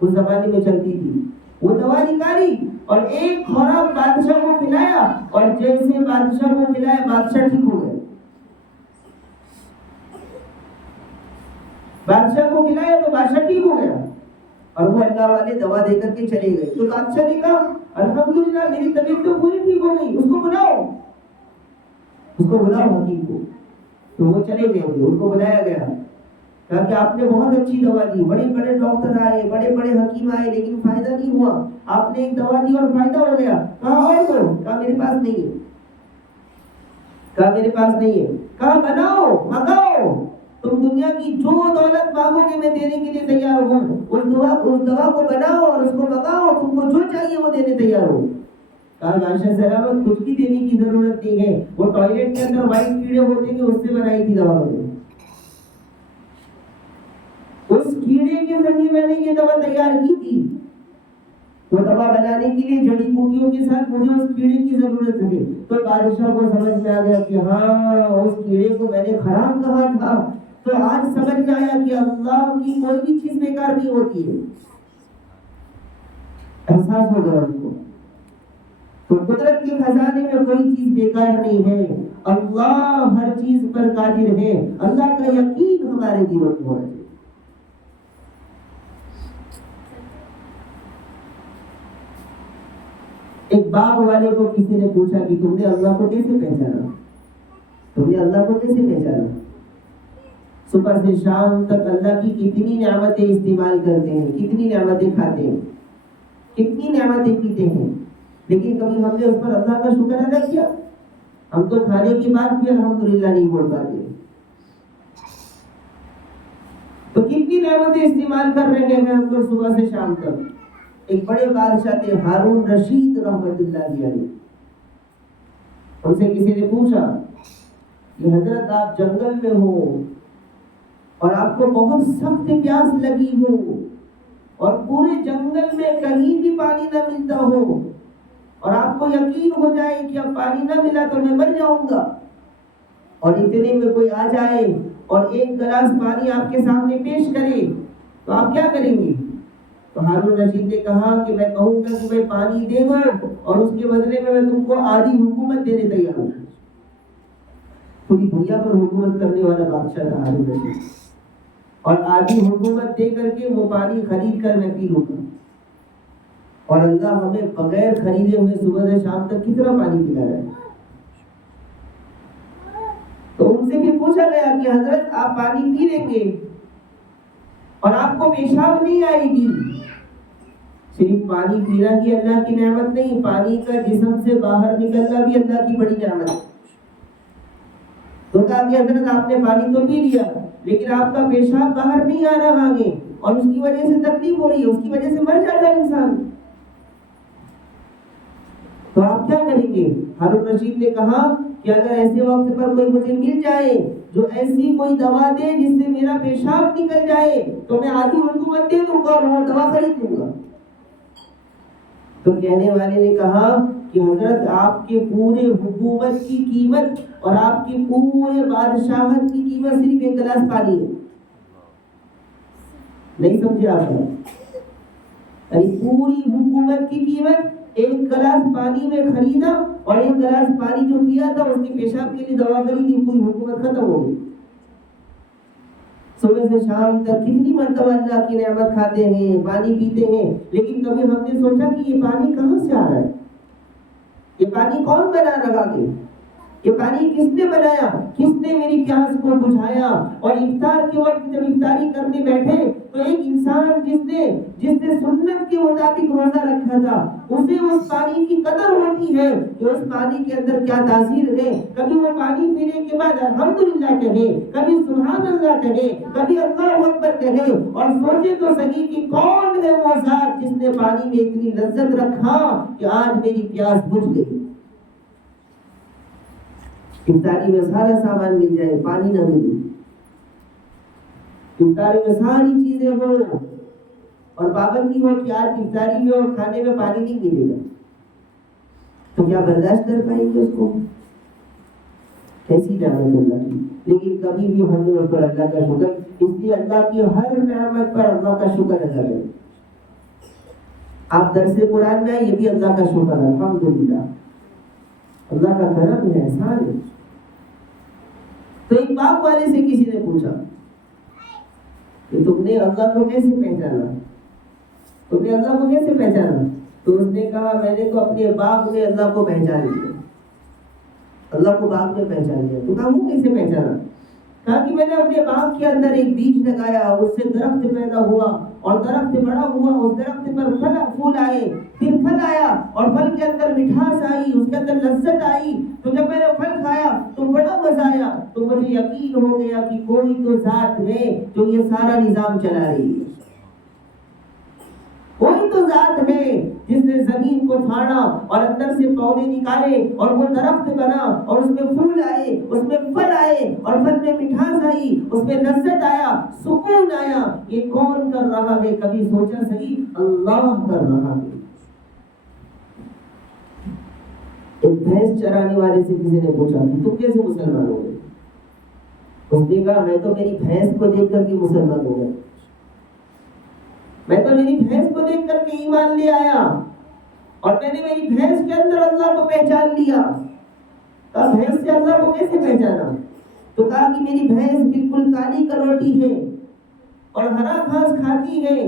اس زمانے میں چلتی تھی. وہ دوا نکالی اور ایک خوراک بادشاہ کو کھلایا, اور جیسے بادشاہ کو کھلایا بادشاہ ٹھیک ہو گئے. بادشاہ کو کھلایا تو بادشاہ ٹھیک ہو گیا, اور وہ اللہ والے دوا دے کر کے چلے گئے. تو بادشاہ نے کہا الحمدللہ میری طبیعت تو پوری ٹھیک ہو گئی, اس کو بلاؤ حکیم کو. تو وہ چلے گئے, ان کو بلایا گیا. کہا کہ آپ نے بہت اچھی دوا دی, بڑے بڑے ڈاکٹر آئے, بڑے بڑے حکیم آئے, لیکن فائدہ نہیں ہوا. آپ نے ایک دوا دی اور فائدہ ہو گیا. کہا اور دو. کہا میرے پاس نہیں ہے. کہا میرے پاس نہیں ہے. کہا بناؤ, منگاؤ, تم دنیا کی جو دولت مانگو گے میں دینے کے لیے تیار ہوں. اس دوا کو بناؤ اور اس کو منگاؤ, تم کو جو چاہیے وہ دینے تیار ہوں. کہا بادشاہ سلامت, کچھ بھی دینے کی ضرورت نہیں ہے, وہ ٹوائلٹ کے اندر وائٹ کیڑے ہوتے ہیں, اس سے بنائی تھی دوا. اس کیڑے کے ذریعے میں نے یہ دوا تیار کی تھی. وہ دوا بنانے کے لیے جڑی بوٹیوں کے ساتھ مجھے اس کیڑے کی ضرورت ہے. تو بادشاہ کو سمجھ میں آ گیا کہ ہاں اس کیڑے کو میں نے خراب کہا تھا. تو آج سمجھ میں آیا کہ اللہ کی کوئی بھی چیز بیکار نہیں ہوتی ہے. احساس ہو گیا اس کو. تو قدرت کے خزانے میں کوئی چیز بیکار نہیں ہے, اللہ ہر چیز پر قادر ہے. اللہ کا یقین ہمارے دلوں میں ہونا چاہیے. ایک باغ والے کو کسی نے پوچھا کہ تم نے اللہ کو کیسے پہچانا, تم نے اللہ کو کیسے پہچانا. صبح سے شام تک اللہ کی کتنی نعمتیں استعمال کرتے ہیں، کتنی نعمتیں کھاتے ہیں، کتنی نعمتیں پیتے ہیں، لیکن کبھی ہم نے اس پر اللہ کا شکر ادا کیا؟ ہم تو کھانے کے بعد بھی الحمدللہ نہیں بول پاتے. تو کتنی نعمتیں استعمال کر رہے ہیں ہم لوگ صبح سے شام تک. ایک بڑے بادشاہ تھے ہارون رشید رحمت اللہ علیہ. ان سے کسی نے پوچھا کہ حضرت آپ جنگل میں ہو اور آپ کو بہت سخت پیاس لگی ہو اور پورے جنگل میں کہیں بھی پانی نہ ملتا ہو اور آپ کو یقین ہو جائے کہ اب پانی نہ ملا تو میں مر جاؤں گا، اور اتنے میں کوئی آ جائے اور ایک گلاس پانی آپ کے سامنے پیش کرے تو آپ کیا کریں گے؟ تو ہارون رشید نے کہا کہ میں کہوں گا کہ میں پانی دے دو اور اس کے بدلے میں تم کو آدھی حکومت دینے تیار ہوں. پوری دنیا پر حکومت کرنے والا بادشاہ تھا ہارون رشید، اور آدھی حکومت دے کر کے وہ پانی خرید کر میں پی لوں گا. اور اللہ ہمیں بغیر خریدے ہوئے صبح سے شام تک کتنا پانی پلا رہا ہے. تو ان سے بھی پوچھا گیا کہ حضرت آپ پانی پی لیں گے اور آپ کو پیشاب نہیں آئے گی. صرف پانی پینا ہی اللہ کی نعمت نہیں، پانی کا جسم سے باہر نکلنا بھی اللہ کی بڑی نعمت ہے. تو کہا کہ حضرت آپ نے پانی تو پی لیا لیکن آپ کا پیشاب باہر نہیں آ رہا آگے اور اس کی وجہ سے تکلیف ہو رہی ہے، اس کی وجہ سے مر جاتا ہے انسان، تو آپ کیا کریں گے؟ ہارون رشید نے کہا کہ اگر ایسے وقت پر کوئی مجھے مل جائے جو ایسی کوئی دوا دے جس سے میرا پیشاب نکل جائے تو میں آدھی حکومت دے دوں گا اور وہ دوا خرید لوں گا. تو کہنے والے نے کہا کہ حضرت آپ کے پورے حکومت کی قیمت اور آپ کی پورے بادشاہت کی قیمت صرف ایک گلاس پانی ہے. نہیں سمجھے آپ؟ یعنی پوری حکومت کی قیمت ایک گلاس پانی میں خریدا اور ایک گلاس پانی جو پیا تھا اس کے پیشاب کے لیے دوا خریدی، پوری حکومت ختم ہو گئی. صبح سے شام تک کتنی مرتبہ اللہ کی نعمت کھاتے ہیں، پانی پیتے ہیں، لیکن کبھی ہم نے سوچا کہ یہ پانی کہاں سے آ رہا ہے؟ یہ پانی کون بنا رہا ہے؟ یہ پانی کس نے بنایا؟ کس نے میری پیاس کو بجھایا؟ اور افطار کے وقت جب افطاری کرنے بیٹھے تو ایک انسان جس نے سنت کے مطابق روزہ رکھا تھا اسے اس پانی کی قدر ہوتی ہے کہ اس پانی کے اندر کیا تاثیر ہے. کبھی وہ پانی پینے کے بعد الحمدللہ کہے، کبھی سبحان اللہ کہے، کبھی اللہ اکبر کہے، اور سوچے تو صحیح کہ کون ہے وہ ذات جس نے پانی میں اتنی لذت رکھا کہ آج میری پیاس بجھ گئی. افطاری میں سارا سامان مل جائے، پانی نہ ملے. افطاری میں ساری چیزیں ہو اور پابندی ہو کہ آج افطاری میں اور کھانے میں پانی نہیں ملے گا، تو کیا برداشت کر پائیں گے اس کو؟ کیسی نعمت اللہ کی. لیکن کبھی بھی ہم نے اس پر اللہ کا شکر، اس لیے اللہ کی ہر نعمت پر اللہ کا شکر ادا کریں. آپ درس قرآن میں یہ بھی اللہ کا شکر ہے، الحمدللہ اللہ کا کرم ہے، احسان ہے. تو ایک باغ والے سے کسی نے پوچھا کہ تم نے اللہ کو کیسے پہچانا؟ تم نے اللہ کو کیسے پہچانا؟ تو اس نے کہا میں نے تو اپنے باغ میں اللہ کو پہچان لیا، اللہ کو باغ میں پہچان لیا. تو کہا وہ کیسے پہچانا؟ کہا کہ میں نے اپنے باغ کے اندر ایک بیج لگایا، اس سے درخت پیدا ہوا اور درخت بڑا ہوا، اس درخت پر پھول آئے، پھر پھل آیا اور پھل کے اندر مٹھاس آئی، اس کے اندر لذت آئی. تو جب میں نے پھل کھایا تو بڑا مزہ آیا، تو مجھے یقین ہو گیا کہ کوئی تو ذات ہے جو یہ سارا نظام چلا رہی ہے. کوئی تو ذات ہے جس نے زمین کو پھاڑا اور اندر سے پودے نکالے اور وہ درخت بنا اور اس میں پھول آئے، اس میں پھل آئے اور پھل میں مٹھاس آئی، اس میں لذت آیا، سکون آیا. یہ کون کر رہا ہے؟ کبھی سوچا صحیح؟ اللہ کر رہا ہے. ایک بھینس چرانے والے سے کسی نے پوچھا کہ تم کیسے مسلمان ہو گئے؟ اس نے کہا میں تو میری بھینس کو دیکھ کر کے مسلمان ہو گیا، میں تو میری بھینس کو دیکھ کر کے ایمان لے آیا اور میں نے میری بھینس کے اندر اللہ کو پہچان لیا. کہا بھینس سے اللہ کو کیسے پہچانا؟ تو کہا کہ میری بھینس بالکل کالی کروٹی ہے اور ہرا گھاس کھاتی ہے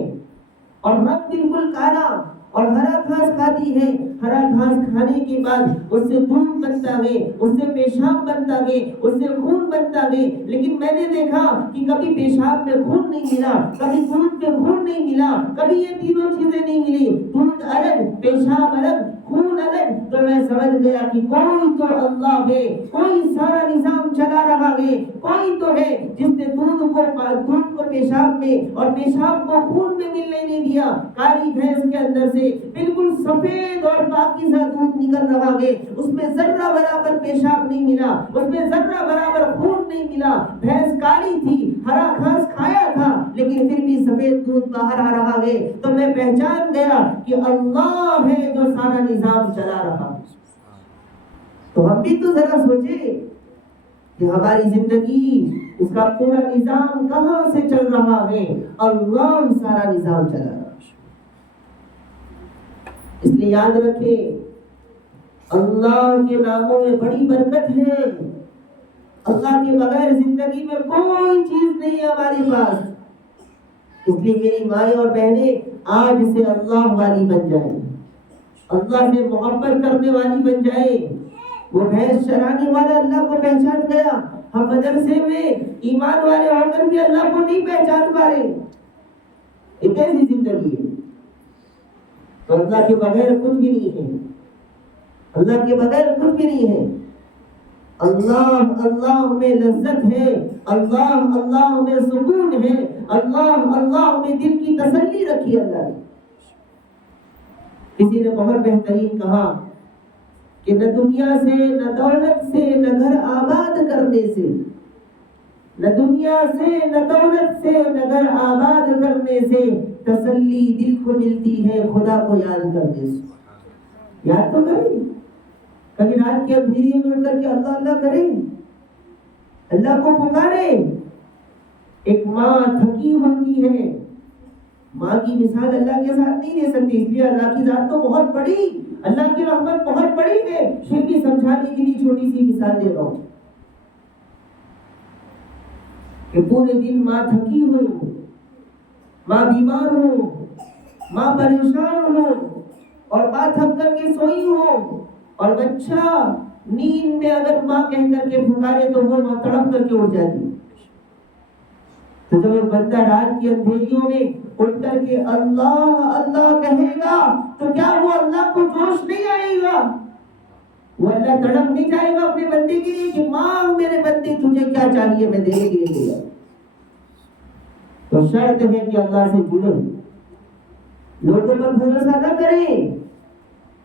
اور رنگ بالکل کالا اور ہرا گھاس کھاتی ہے، ہرا گھاس کھانے کے بعد اس سے دودھ بنتا ہے، اس سے پیشاب بنتا ہے، اس سے خون بنتا ہے، لیکن میں نے دیکھا کہ کبھی پیشاب میں خون نہیں ملا، کبھی دودھ میں خون نہیں ملا، کبھی یہ تینوں چیزیں نہیں ملی، دودھ الگ، پیشاب الگ، خون الگ۔ تو میں سمجھ گیا کہ کوئی تو اللہ ہے، کوئی سارا نظام چلا رہا ہے، کوئی تو ہے جس نے دودھ کو پیشاب میں اور پیشاب کو خون میں ملنے نہیں دیا۔ کالی بھینس کے اندر سے بالکل سفید اور پاکیزہ دودھ نکل رہا ہے، اس میں ذرہ برابر پیشاب نہیں ملا، اس میں ذرہ برابر خون نہیں ملا۔ بھینس کالی تھی، ہرا گھاس کھایا تھا، لیکن پھر بھی سفید دودھ باہر آ رہا ہے۔ تو میں پہچان گیا کہ اللہ ہے جو سارا نظام چلا رہا ہے۔ تو ہم بھی تو ذرا سوچیں کہ ہماری زندگی، اس کا پورا نظام کہاں سے چل رہا ہے؟ اللہ سارا نظام چلا رہا ہے۔ اس لیے یاد رکھیں، اللہ کے ناموں میں بڑی برکت ہے۔ اللہ کے بغیر زندگی میں کوئی چیز نہیں ہے ہمارے پاس۔ اس لیے میری مائیں اور بہنیں آج سے اللہ والی بن جائیں، اللہ سے محبت کرنے والی بن جائیں۔ وہ بھینس چرانے والا اللہ کو پہچان گیا، ہم مدرسے میں ایمان والے ہو کر بھی اللہ کو نہیں پہچان پا رہے۔ یہ کیسی زندگی ہے؟ تو اللہ کے بغیر کچھ بھی نہیں ہے، اللہ کے بغیر کچھ بھی نہیں ہے۔ اللہ اللہ میں لذت ہے، اللہ اللہ میں سکون ہے، اللہ اللہ میں دل کی تسلی رکھی اللہ نے۔ کسی نے بہت بہترین کہا کہ نہ دنیا سے، نہ دولت سے، نہ گھر آباد کرنے سے، نہ دنیا سے، نہ دولت سے، نہ گھر آباد کرنے سے تسلی دل کو ملتی ہے خدا کو یاد کرنے سے۔ یاد تو کریں، کبھی رات کے اندھیرے میں اٹھ کر کے اللہ اللہ کریں، اللہ کو پکاریں۔ ایک ماں تھکی ہوتی ہے، ماں کی مثال اللہ کے ساتھ نہیں دے سکتی، اس لیے اللہ کی ذات تو بہت بڑی، اللہ کی رحمت بہت بڑی ہے، پھر بھی سمجھانے کے لیے چھوٹی سی مثال دے رہا ہوں کہ پورے دن ماں تھکی ہو، ماں بیمار ہو، ماں پریشان ہو، اور ماں تھک کر کے سوئی ہو، اور بچہ نیند میں اگر ماں کہہ کر کے پکارے تو وہ ماں تڑپ کر کے اٹھ جاتی۔ تو جب ایک بندہ رات کی اندھیریوں میں اٹھ کر کے اللہ اللہ کہے گا تو کیا وہ اللہ کو جوش نہیں آئے گا؟ وہ اللہ تڑپ نہیں جائے گا اپنے بندے کے لیے کہ مانگ میرے بندے تجھے کیا چاہیے میں دینے کے لیے دے گا؟ تو شرط ہے کہ اللہ سے جڑے، لوگوں پر بھروسہ نہ کریں،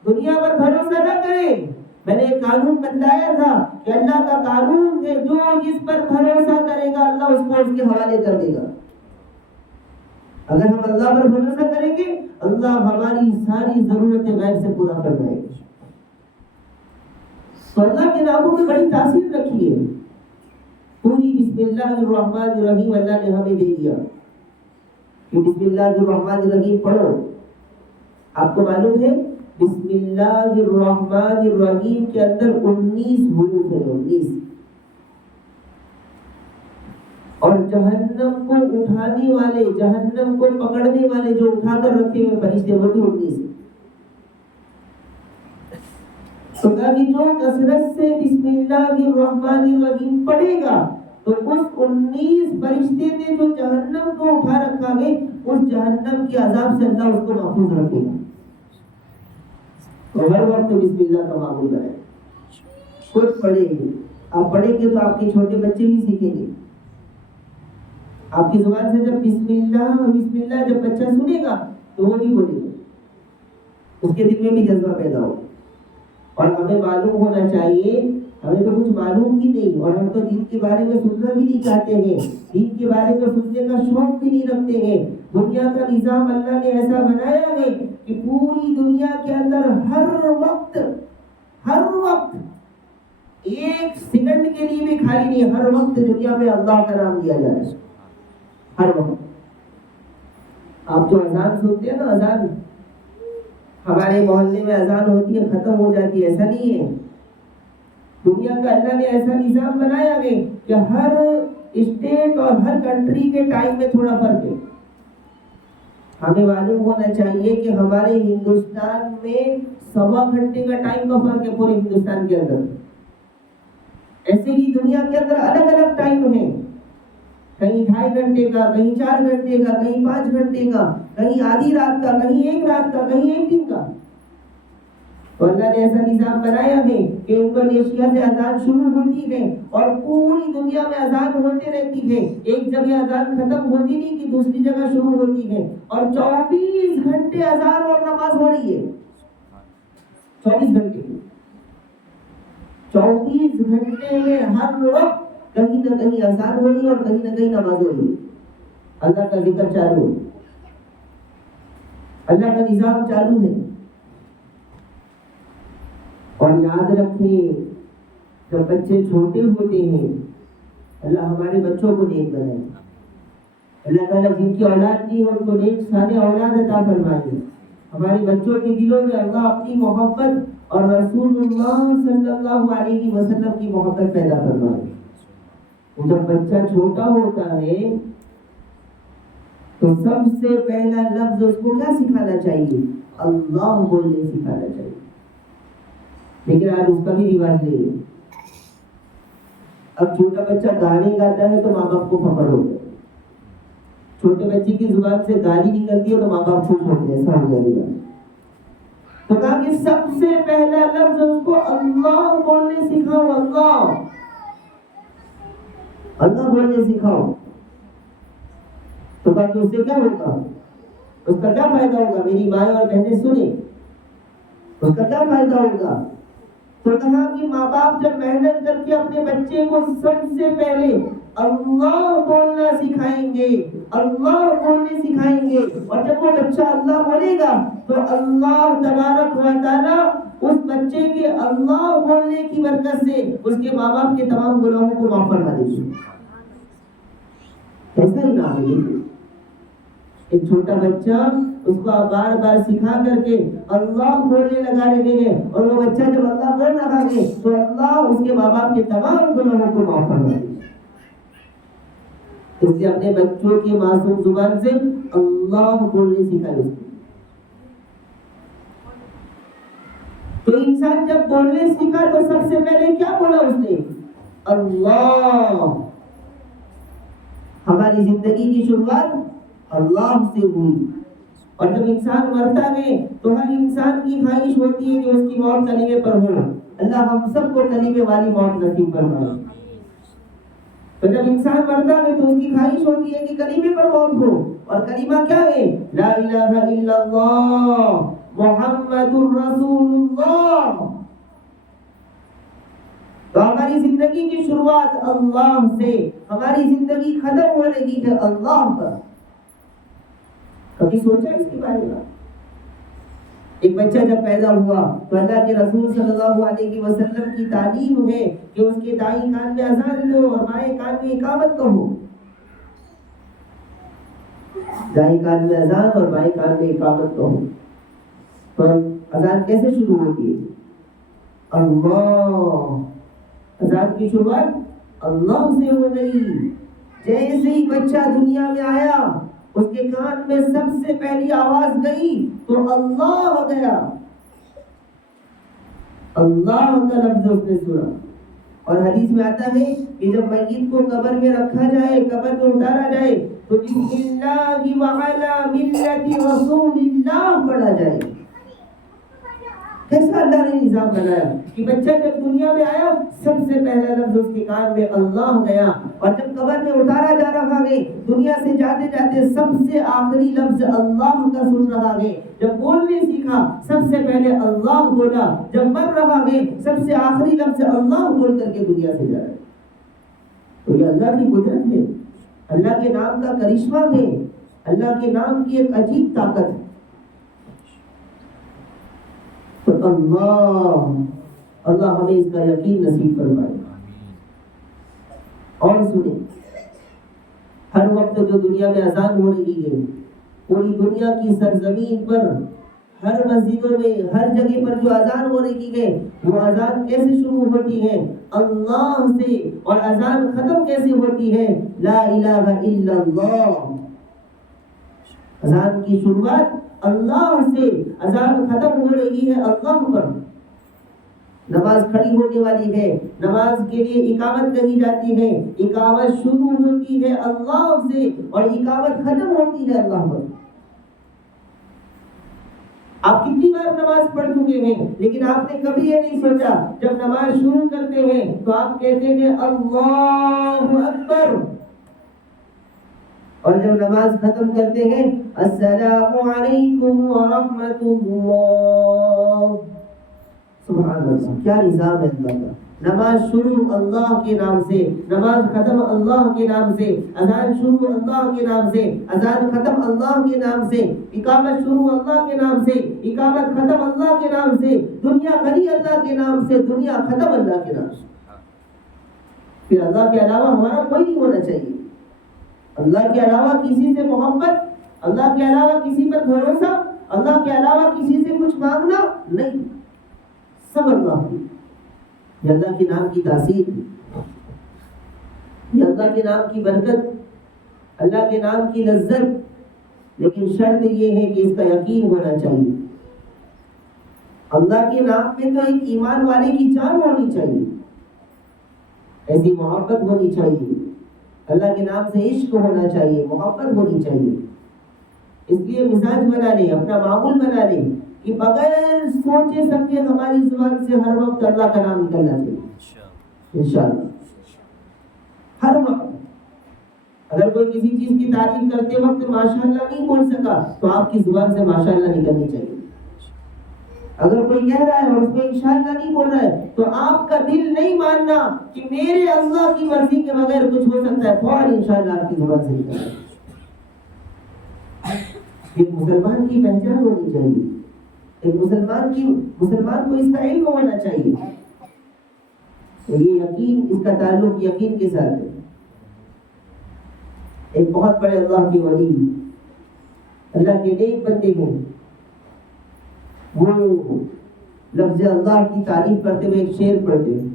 دنیا پر بھروسہ نہ کریں۔ میں نے ایک قانون بتلایا تھا کہ اللہ کا قانون ہے، جو جس پر بھروسہ کرے گا اللہ اس کو اس کے حوالے کر دے گا۔ اگر ہم اللہ پر بھروسہ کریں گے، اللہ ہماری ساری ضرورتیں غیب سے پورا کر دے گا۔ تو اللہ کے ناموں میں بڑی تاثیر رکھی ہے۔ پوری بسم اللہ الرحمن الرحیم اللہ نے ہمیں دے دیا کہ بسم اللہ الرحمن الرحیم پڑھو۔ آپ کو معلوم ہے بسم اللہ الرحمن الرحیم کے اندر 19 حروف ہیں، 19، اور جہنم کو اٹھانے والے، جہنم کو پکڑنے والے جو اٹھا کر رکھے ہوئے فرشتے وہ بھی 19 ہیں۔ تو کہ جو کثرت سے بسم اللہ الرحمن الرحیم پڑھے گا تو اس 19 فرشتے نے جو جہنم کو اٹھا رکھا ہے، اس جہنم کے عذاب سے اللہ اس کو محفوظ رکھے گا۔ اور ہر وقت بسم اللہ کا معمول بنائے، خود پڑھیں گے، آپ پڑھیں گے تو آپ کے چھوٹے بچے بھی سیکھیں گے۔ آپ کی زبان سے جب بسم اللہ جب بچہ سنے گا تو وہ بھی بولے گا، اس کے دل میں بھی جذبہ پیدا ہوگا۔ اور ہمیں معلوم ہونا چاہیے، ہمیں تو کچھ معلوم ہی نہیں، اور ہم تو دین کے بارے میں سننا بھی نہیں چاہتے ہیں، دین کے بارے میں سننے کا شوق بھی نہیں رکھتے ہیں۔ دنیا کا نظام اللہ نے ایسا بنایا ہے کہ پوری دنیا کے اندر ہر وقت ایک سیکنڈ کے لیے بھی خالی نہیں، ہر وقت دنیا میں اللہ کا نام لیا جا رہا ہے، ہر وقت۔ آپ جو اذان سنتے ہیں نا، اذان ہمارے محلے میں اذان ہوتی ہے ختم ہو جاتی ہے، ایسا نہیں ہے۔ دنیا کا اللہ نے ایسا نظام بنایا ہے کہ ہر اسٹیٹ اور ہر کنٹری کے ٹائم میں تھوڑا فرق ہے۔ ہمیں معلوم ہونا چاہیے کہ ہمارے ہندوستان میں 1.25 گھنٹے کا ٹائم کا فرق ہے پورے ہندوستان کے اندر. ایسے ہی دنیا کے اندر الگ الگ ٹائم ہیں، کہیں 2.5 گھنٹے کا، کہیں 4 گھنٹے کا، کہیں 5 گھنٹے کا، کہیں آدھی رات کا، کہیں 1 رات کا، کہیں 1 دن کا. تو اللہ نے ایسا نظام بنایا ہے کہ انڈونیشیا سے اذان شروع ہوتی ہے اور پوری دنیا میں اذان ہوتے رہتی ہے. ایک جگہ اذان ختم ہوتی نہیں کہ دوسری جگہ شروع ہوتی ہے، اور 24 گھنٹے اذان اور نماز ہو رہی ہے. 24 گھنٹے 24 گھنٹے میں ہر وقت کہیں نہ کہیں اذان ہو رہی ہے اور کہیں نہ کہیں نماز ہو رہی ہے. اللہ کا ذکر چالو ہے، اللہ کا نظام چالو ہے. اور یاد رکھیں جب بچے چھوٹے ہوتے ہیں، اللہ ہمارے بچوں کو نیک بنائے. اللہ تعالیٰ جن کی اولاد دی ہے ان کو نیک صالح اولاد عطا فرمائے. ہمارے بچوں کے دلوں میں اللہ اپنی محبت اور رسول اللہ صلی اللہ علیہ وسلم کی محبت پیدا فرمائے. جب بچہ چھوٹا ہوتا ہے تو سب سے پہلا لفظ اس کو کیا سکھانا چاہیے؟ اللہ بولنے سکھانا چاہیے. لیکن آج اس کا بھی رواج نہیں ہے. اب چھوٹا بچہ گانے گاتا ہے تو ماں باپ کو فخر ہوتا ہے، چھوٹے بچے کی زبان سے گالی نکلتی ہے تو ماں باپ خوش ہوتے ہیں. ایسا ہو جائے گا. تو کہا کہ سب سے پہلا لفظ اس کو اللہ بولنے سکھاؤ. اللہ بولنے سکھاؤ. تو کہا کہ اس سے کیا ہوگا، اس کا کیا فائدہ ہوگا؟ میری ماں اور بہنیں سنیں، اس کا کیا فائدہ ہوگا؟ تو کہا کہ ماں باپ جب محنت کر کے اپنے بچے کو سب سے پہلے اللہ بولنا سکھائیں گے، اللہ بولنے سکھائیں گے، اور جب وہ بچہ اللہ بولے گا تو اللہ تبارک و تعالی اس بچے کے اللہ بولنے کی برکت سے اس کے ماں باپ کے تمام گناہوں کو معاف فرما دے گی. ایسا ہی نام ہے. ایک چھوٹا بچہ اس کو بار بار سکھا کر کے اللہ بولنے لگا رہے ہیں، اور وہ بچہ جب اللہ بول رہا ہے تو اللہ اس کے ماں باپ کے تمام گناہوں کو معاف فرما دے گا. اس لیے اپنے بچوں کی معصوم زبان سے اللہ بولنے سکھائے اس کو. تو انسان جب بولنے سیکھا تو سب سے پہلے کیا بولا اس نے؟ اللہ. ہماری زندگی کی شروعات اللہ سے ہوئی، اور جب انسان مرتا ہے تو ہر انسان کی خواہش ہوتی ہے کہ اس کی موت کلمے پر ہو. اللہ ہم سب کو کلمے والی موت نصیب فرمائے. تو جب انسان مرتا ہے تو اس کی خواہش ہوتی ہے کہ کلمے پر موت ہو، اور کلمہ کیا ہے؟ لا الہ الا اللہ محمد الرسول اللہ. تو ہماری زندگی کی شروعات اللہ سے، ہماری زندگی ختم ہو رہی ہے اللہ پر. کبھی سوچا اس کے بارے میں؟ ایک بچہ جب پیدا ہوا تو اللہ کے رسول صلی اللہ علیہ وسلم کی تعلیم ہے کہ اس کے دائیں کان میں اذان دو اور بائیں کان میں اقامت کہو. دائیں کان میں اذان اور بائیں کان میں اقامت کہو. تو اذان کیسے شروع ہوتی ہے؟ اللہ. اذان کی شروعات اللہ سے ہو گئی. جیسے ہی بچہ دنیا میں آیا اس کے کان میں سب سے پہلی آواز گئی تو اللہ ہو گیا. اللہ کا لفظ اس نے سنا. اور حدیث میں آتا ہے کہ جب میت کو قبر میں رکھا جائے، قبر میں اتارا جائے تو بسم اللہ وعلی ملت رسول اللہ پڑھا جائے. کیسا اللہ نے نظام بنایا کہ بچہ جب دنیا میں آیا سب سے پہلا لفظ اس کے کان میں اللہ گیا، اور جب قبر میں اتارا جا رہا ہے دنیا سے جاتے جاتے سب سے آخری لفظ اللہ کا سن رہا ہے. جب بولنے سیکھا سب سے پہلے اللہ بولا، جب مر رہا ہے سب سے آخری لفظ اللہ بول کر کے دنیا سے جا رہا ہے. تو یہ اللہ کی قدرت ہے، اللہ کے نام کا کرشمہ ہے، اللہ کے نام کی ایک عجیب طاقت ہے. تو اللہ ہمیں اس کا یقین نصیب فرمائے. اور سنیں، ہر وقت جو دنیا میں اذان ہو رہی ہے، پوری دنیا کی سرزمین پر ہر مسجدوں میں ہر جگہ پر جو اذان ہو رہی ہے وہ اذان کیسے شروع ہوتی ہے؟ اللہ سے. اور اذان ختم کیسے ہوتی ہے؟ لا الہ الا اللہ. اذان کی شروعات اللہ سے، اذان ختم ہو رہی ہے اللہ پر۔ نماز کھڑی ہونے والی ہے، نماز کے لیے اقامت کہی جاتی ہے، اقامت شروع ہوتی ہے اللہ سے اور اقامت ختم ہوتی ہے اللہ پر۔ آپ کتنی بار نماز پڑھ چکے ہیں، لیکن آپ نے کبھی یہ نہیں سوچا جب نماز شروع کرتے ہیں تو آپ کہتے ہیں اللہ اکبر، اور جب نماز ختم کرتے ہیں السلام علیکم ورحمۃ اللہ۔ سبحان اللہ، کیا نظام ہے اللہ کا۔ نماز شروع اللہ کے نام سے، نماز ختم اللہ کے نام سے، اذان شروع اللہ کے نام سے، اذان ختم اللہ کے نام سے، اقامت شروع اللہ کے نام سے، اقامت ختم اللہ کے نام سے، دنیا بنی اللہ کے نام سے، دنیا ختم اللہ کے نام سے۔ پھر اللہ کے علاوہ ہمارا کوئی نہیں ہونا چاہیے، اللہ کے علاوہ کسی سے محبت، اللہ کے علاوہ کسی پر بھروسہ، اللہ کے علاوہ کسی سے کچھ مانگنا نہیں، سب اللہ کی۔ یہ اللہ کے نام کی تاثیر، یہ اللہ کے نام کی برکت، اللہ کے نام کی لذت، لیکن شرط یہ ہے کہ اس کا یقین ہونا چاہیے۔ اللہ کے نام میں تو ایک ایمان والے کی جان ہونی چاہیے، ایسی محبت ہونی چاہیے، اللہ کے نام سے عشق ہونا چاہیے، محبت ہونی چاہیے۔ اس لیے مزاج بنا لیں، اپنا معمول بنا لیں کہ بغیر سوچے سمجھے ہماری زبان سے ہر وقت اللہ کا نام نکلنا چاہیے انشاءاللہ۔ ہر وقت اگر کوئی کسی چیز کی تعریف کرتے وقت ماشاءاللہ نہیں بول سکا تو آپ کی زبان سے ماشاءاللہ نکلنی چاہیے۔ اگر کوئی کہہ رہا ہے اور اس میں انشاءاللہ نہیں بول رہا ہے تو آپ کا دل نہیں ماننا کہ میرے اللہ کی مرضی کے بغیر کچھ ہو سکتا ہے، فوراً انشاءاللہ آپ کی زبان سے نکلنا ہے۔ ایک مسلمان کی پہچان ہونی چاہیے، ایک مسلمان کو اس کا علم ہونا چاہیے۔ یہ یقین، اس کا تعلق یقین کے ساتھ ہے۔ ایک بہت بڑے اللہ کے ولی، اللہ کے نیک بندے ہیں، وہ لفظ اللہ کی تعریف کرتے ہوئے ایک شعر پڑھتے ہیں،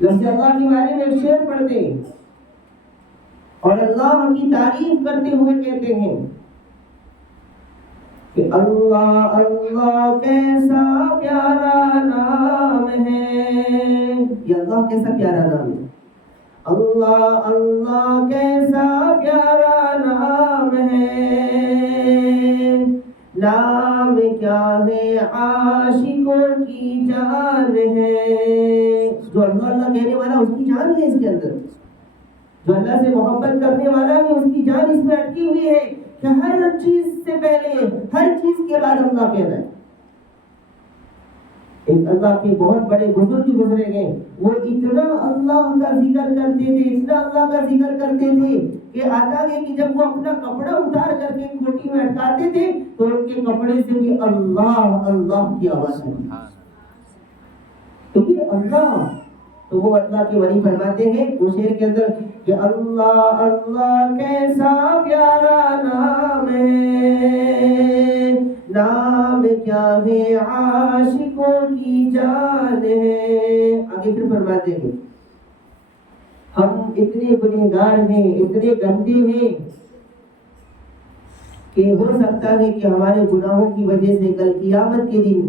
لفظ اللہ کے بارے میں ایک شعر پڑھتے ہیں اور اللہ کی تعریف کرتے ہوئے کہتے ہیں کہ اللہ اللہ کیسا پیارا نام ہے۔ یہ اللہ کیسا پیارا نام ہے، اللہ اللہ کیسا پیارا نام ہے، نام کیا ہے عاشقوں کی جان ہے۔ جو اللہ اللہ کہنے والا اس کی جان ہے اس کے اندر، جو اللہ سے محبت کرنے والا ہے اس کی جان اس میں اٹکی ہوئی ہے کہ ہر چیز سے پہلے، ہر چیز کے بعد اللہ کہنا ہے۔ ایک اللہ کے بہت بڑے بزرگ گزرے گئے، وہ اتنا اللہ کا ذکر کرتے تھے، اتنا اللہ کا ذکر کرتے تھے کہ آتا ہے کہ جب وہ اپنا کپڑا اتار کر کے کھوٹی میں اٹکاتے تھے تو ان کے کپڑے سے بھی اللہ اللہ کی آواز آتی، کیونکہ اللہ تو وہ اللہ کے ولی فرماتے ہیں وہ شعر کے اندر کہ اللہ اللہ کیسا پیارا نام ہے، نام کیا ہے عاشقوں کی جان ہے۔ آگے پھر فرماتے ہیں ہم اتنے گنہگار ہیں، اتنے گندے ہیں کہ ہو سکتا ہے کہ ہمارے گناہوں کی وجہ سے کل قیامت کے دن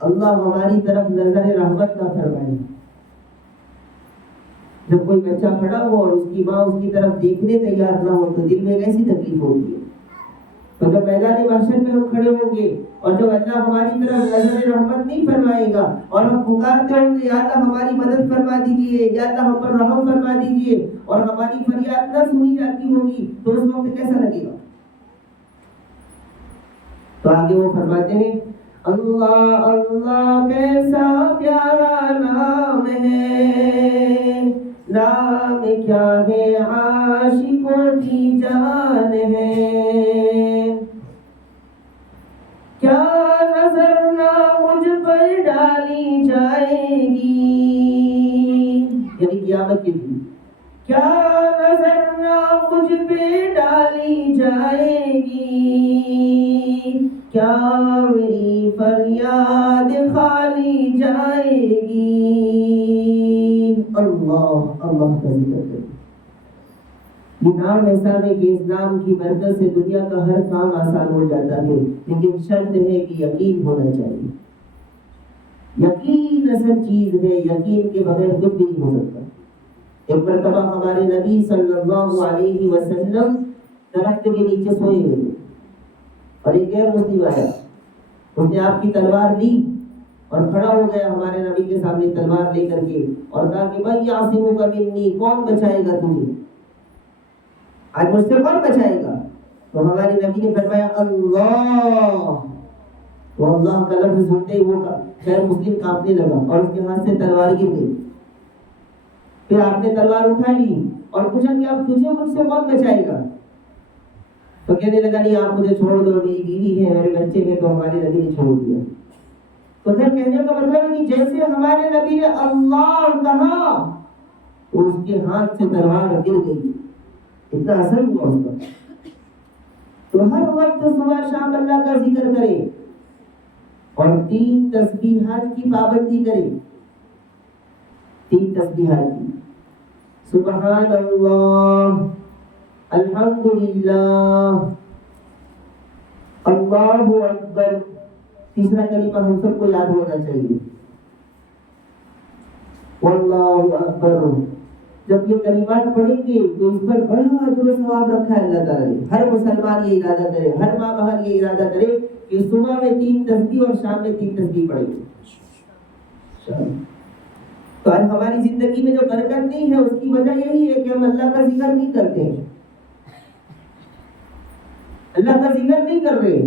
اللہ ہماری طرف نظر رحمت نہ فرمائے۔ جب کوئی بچہ کھڑا ہو اور اس کی ماں اس کی طرف دیکھنے تیار نہ ہو تو دل میں کیسی تکلیف ہوتی ہے۔ تو جب میدان محشر میں ہم کھڑے ہوں گے اور جب اللہ ہماری طرف نظر رحمت نہیں فرمائے گا اور ہم پکارتے ہوں گے یا اللہ ہماری مدد فرما دیجیے، یا اللہ ہم پر رحم فرما دیجیے، اور ہماری فریاد نہ سنی جاتی ہوگی تو اس وقت کیسا لگے گا؟ تو آگے وہ فرماتے ہیں اللہ اللہ کیسا پیارا نام ہے، نام کیا ہے عاشقوں کی جان ہے، کیا نظر نہ مجھ پر ڈالی جائے گی، یعنی قیامت کے دن کیا نظر نہ مجھ پہ ڈالی جائے گی، کیا میری فریاد خالی جائے گی۔ اللہ اللہ کا ذکر کریں، یہ نام ایسا ہے کہ اس نام کی برکت سے دنیا کا ہر کام آسان ہو جاتا ہے، لیکن شرط ہے کہ یقین ہونا چاہیے۔ یقین اصل چیز ہے، یقین کے بغیر کچھ بھی نہیں ہو سکتا۔ ایک مرتبہ ہمارے نبی صلی اللہ علیہ وسلم درخت کے نیچے سوئے ہوئے تھے اور ایک غیر مسلم آیا، اس نے آپ کی تلوار لی اور کھڑا ہو گیا ہمارے نبی کے سامنے تلوار لے کر کے اور کہا کہ بھائی یعصمک منی، کون بچائے گا تجھے؟ آج مجھ سے کون بچائے گا؟ تو ہمارے نبی نے فرمایا اللہ۔ تو اللہ کا لفظ سنتے ہی وہ غیر مسلم کانپنے لگا اور اس کے ہاتھ سے تلوار گر گئی۔ پھر آپ نے تلوار اٹھا لی اور پوچھا کہ اب تجھے مجھ سے کون بچائے گا؟ تو کہنے لگا نہیں آپ مجھے چھوڑ دو، میری بیوی ہے، میرے بچے ہیں۔ تو ہمارے نبی نے چھوڑ دیا۔ تو پھر کہنے کا مطلب ہے کہ جیسے ہمارے نبی نے اللہ کہا تو اس کے ہاتھ سے تلوار گر گئی، اتنا اثر ہوا اس کا۔ تو ہر وقت صبح شام اللہ کا ذکر کرے اور 3 تسبیحات کی پابندی کرے۔ 3 تسبیحات کی، سبحان اللہ، الحمدللہ، اللہ اکبر۔ تیسرا کلمہ ہم سب کو یاد ہونا چاہیے، واللہ اکبر۔ جب یہ کلمات پڑھیں گے تو اس پر بڑا اجر و ثواب رکھا ہے اللہ تعالیٰ نے۔ ہر مسلمان یہ ارادہ کرے، ہر ماں بہن یہ ارادہ کرے کہ صبح میں 3 تسبیح اور شام میں 3 تسبیح پڑھیں گے۔ تو آج ہماری زندگی میں جو برکت نہیں ہے اس کی وجہ یہی ہے کہ ہم اللہ کا ذکر نہیں کرتے ہیں، اللہ کا ذکر نہیں کر رہے،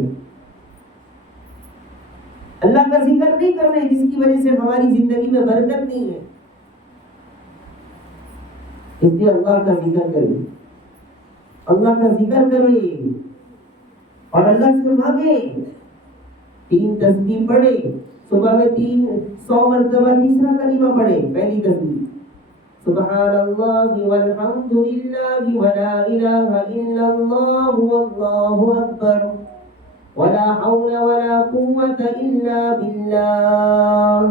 اللہ کا ذکر نہیں کر رہے، جس کی وجہ سے ہماری زندگی میں برکت نہیں ہے۔ اس لیے اللہ کا ذکر کرے، اللہ کا ذکر کرے اور اللہ سے مانگے۔ 3 تسبیح پڑھے، صبح میں 100 مرتبہ تیسرا کلمہ پڑھے۔ پہلی تسبیح سبحان اللہ والحمد للہ ولا الہ الا اللہ واللہ اکبر ولا حول ولا قوة الا باللہ،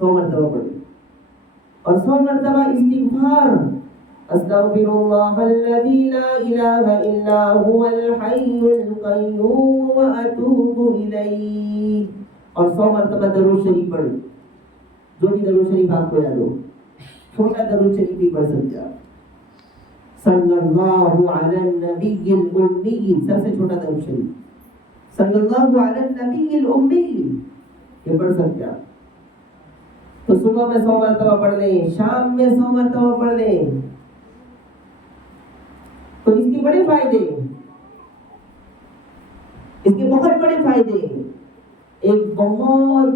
100 مرتبہ پڑھے۔ اور 100 مرتبہ استغفار، استغفر اللہ الذی لا الہ الا هو الحی القیوم واتوب الیہ۔ اور 100 مرتبہ درود شریف پڑھے، جو بھی درود شریف آپ کو یاد ہو، چھوٹا درود شریف بھی پڑھ سکتے آپ۔ صلی اللہ علی النبی الامی، سب سے چھوٹا درود شریف، صلی اللہ علی النبی الامی، یہ پڑھ سکتے آپ۔ تو صبح میں 100 مرتبہ پڑھ لیں، شام میں 100 مرتبہ پڑھ لیں، تو اس کے بڑے فائدے، اس کے بہت بڑے فائدے۔ ایک بہت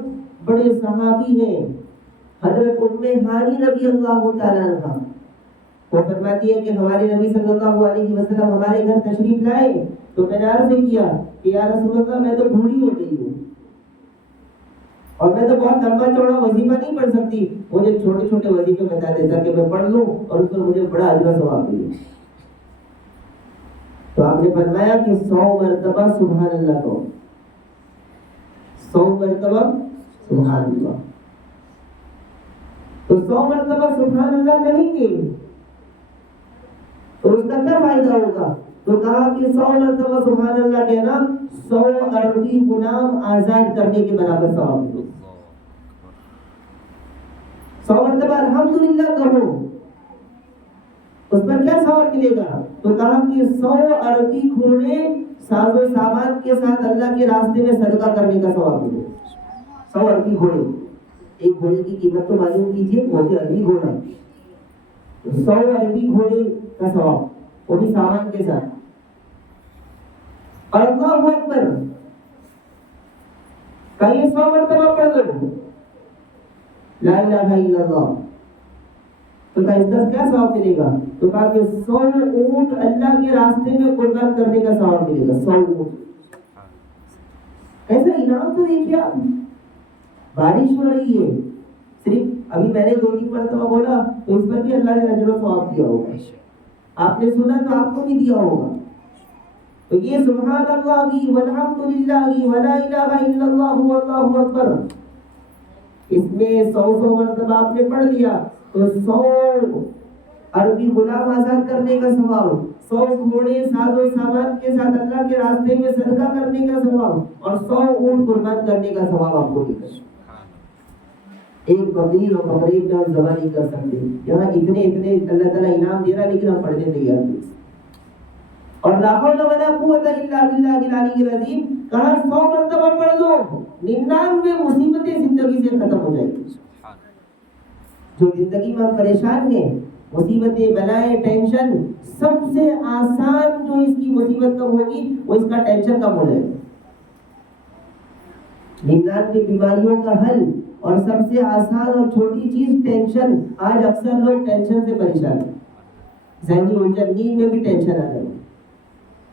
بڑے صحابی ہیں حضرت ام ہانی رضی اللہ تعالیٰ عنہ، وہ فرماتی ہے کہ ہمارے نبی صلی اللہ علیہ وسلم ہمارے گھر تشریف لائے تو میں نے عرض کیا کہ یا رسول اللہ میں تو بوڑھی ہو گئی ہوں اور میں تو بہت لمبا چوڑا وظیفہ نہیں پڑھ سکتی، مجھے چھوٹے چھوٹے وظیفے بتا دے تاکہ میں پڑھ لوں اور اس پر مجھے بڑا اجر و ثواب ملے۔ تو آپ نے فرمایا کہ 100 مرتبہ سبحان اللہ کہو، 100 مرتبہ سبحان اللہ۔ تو 100 مرتبہ سبحان اللہ کہیں گے تو اس کا کیا فائدہ ہوگا؟ تو کہا کہ 100 مرتبہ سبحان اللہ کہنا 100 عربی غلام آزاد کرنے کے برابر ثواب ہے۔ 100 مرتبہ الحمدللہ کہو، اس پر کیا ثواب ملے گا؟ تو کہا کہ 100 عربی گھوڑے ساز و سامان کے ساتھ اللہ کے راستے میں صدقہ کرنے کا ثواب ملے گا۔ 100 عربی گھوڑے، ایک گھوڑے کی قیمت تو معلوم کیجیے، بہت عربی گھوڑا، 100 عربی گھوڑے کا ثواب، وہ بھی سامان کے ساتھ۔ اور اللہ اکبر کہیں 100 مرتبہ پڑھ لو لا الہ الا اللہ، تو اس کا کیا ثواب ملے گا؟ تو کہا کہ 100 اونٹ اللہ کے راستے میں قربان کرنے کا ثواب ملے گا، 100 اونٹ۔ ایسا انعام تو دیکھیے آپ، بارش ہو رہی ہے، صرف ابھی میں نے 2-3 مرتبہ بولا تو اس پر بھی اللہ نے اجر و ثواب دیا ہوگا، آپ نے سنا تو آپ کو بھی دیا ہوگا۔ تو یہ سبحان اللہ والحمد للہ ولا الہ الا اللہ واللہ اکبر، اس میں 100 مرتبہ آپ نے پڑھ لیا تو 100 عربی غلام آزاد کرنے کا ثواب، 100 گھوڑے ساز و سامان کے ساتھ اللہ کے راستے میں صدقہ کرنے کا ثواب، اور 100 اونٹ قربان کرنے کا ثواب آپ کو ملے گا۔ ایک بکری اور بکری کا ہم ذبح نہیں کر سکتے، یہاں اتنے اللہ تعالیٰ انعام دے رہا، لیکن ہم پڑھنے تیار نہیں۔ اور لا حول ولا قوت الا باللہ العلی العظیم کہا 100 مرتبہ پڑھ دو، 99 مصیبتیں زندگی سے ختم ہو جائیں گی۔ جو زندگی میں ہم پریشان ہیں، مصیبتیں، بلائیں، ٹینشن، سب سے آسان جو اس کی مصیبت کم ہوگی وہ اس کا ٹینشن کم ہو جائے گا۔ 99 بیماریوں کا حل اور سب سے آسان اور چھوٹی چیز ٹینشن۔ آج اکثر لوگ ٹینشن سے پریشان ہیں، ذہنی الجھن، نیند میں بھی ٹینشن آ جائے گی۔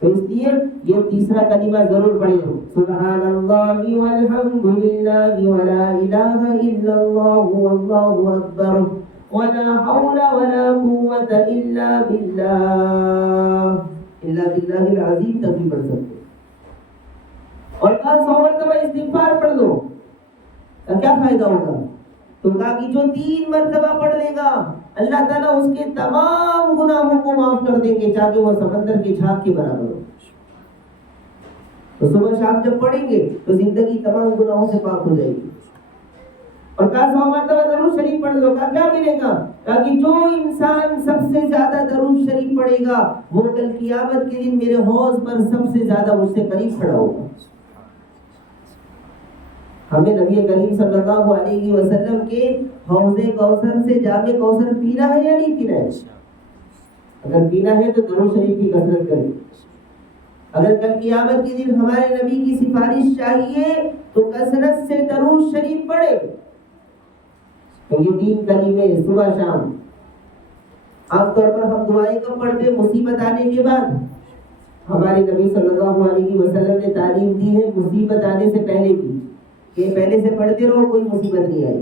تو اس لیے یہ تیسرا کلمہ ضرور پڑھیں، سبحان اللہ والحمد للہ ولا الہ الا اللہ واللہ اکبر ولا حول ولا قوت الا باللہ العظیم تک بھی پڑھ سکتے۔ اور کہا 100 مرتبہ استغفار پڑھ دو، کیا فائدہ ہوگا؟ تو کہا کہ جو 3 مرتبہ پڑھ لے گا اللہ تعالیٰ اس کے تمام گناہوں کو معاف کر دیں گے، چاہے وہ سمندر کی جھاگ کے برابر ہو۔ تو صبح شام جب پڑھیں گے تو زندگی تمام گناہوں سے پاک ہو جائے گی۔ اور کہا 100 مرتبہ درود شریف پڑھ لو، کہا کیا ملے گا؟ کہا کہ جو انسان سب سے زیادہ درود شریف پڑھے گا وہ کل قیامت کے دن میرے حوض پر سب سے زیادہ مجھ سے قریب کھڑا ہوگا۔ ہمیں نبی کریم صلی اللہ علیہ وسلم کے حوض کوثر سے جام کوثر پینا ہے یا نہیں پینا ہے؟ اگر پینا ہے تو درود شریف کی کثرت کریں۔ اگر کل قیامت کے دن ہمارے نبی کی سفارش چاہیے تو کثرت سے درود شریف پڑھے۔ تو یہ 3 کلمے صبح شام۔ عام طور پر ہم دعائیں کب پڑھتے؟ مصیبت آنے کے بعد۔ ہمارے نبی صلی اللہ علیہ وسلم نے تعلیم دی ہے مصیبت آنے سے پہلے کی، کہ پہلے سے پڑھتے رہو، کوئی مصیبت نہیں آئی۔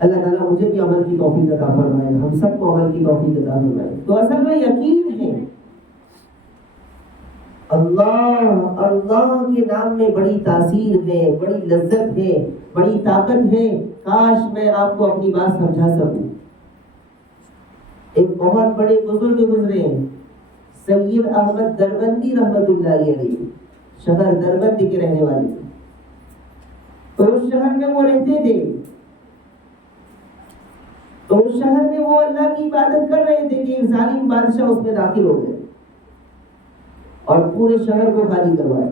اللہ تعالیٰ مجھے بھی عمل کی توفیق عطا فرمائے، ہم سب کو عمل کی توفیق عطا فرمائے۔ تو اصل میں یقین ہے اللہ کے نام میں بڑی تاثیر ہے، بڑی لذت ہے، بڑی طاقت ہے۔ کاش میں آپ کو اپنی بات سمجھا سکوں۔ ایک بہت بڑے بزرگ گزرے ہیں، سید احمد دربندی رحمۃ اللہ علیہ، شہر دربند کے رہنے والے۔ تو اس شہر میں وہ رہتے تھے، تو اس شہر میں وہ اللہ کی عبادت کر رہے تھے کہ ایک ظالم بادشاہ اس میں داخل ہو گئے اور پورے شہر کو خالی کروایا،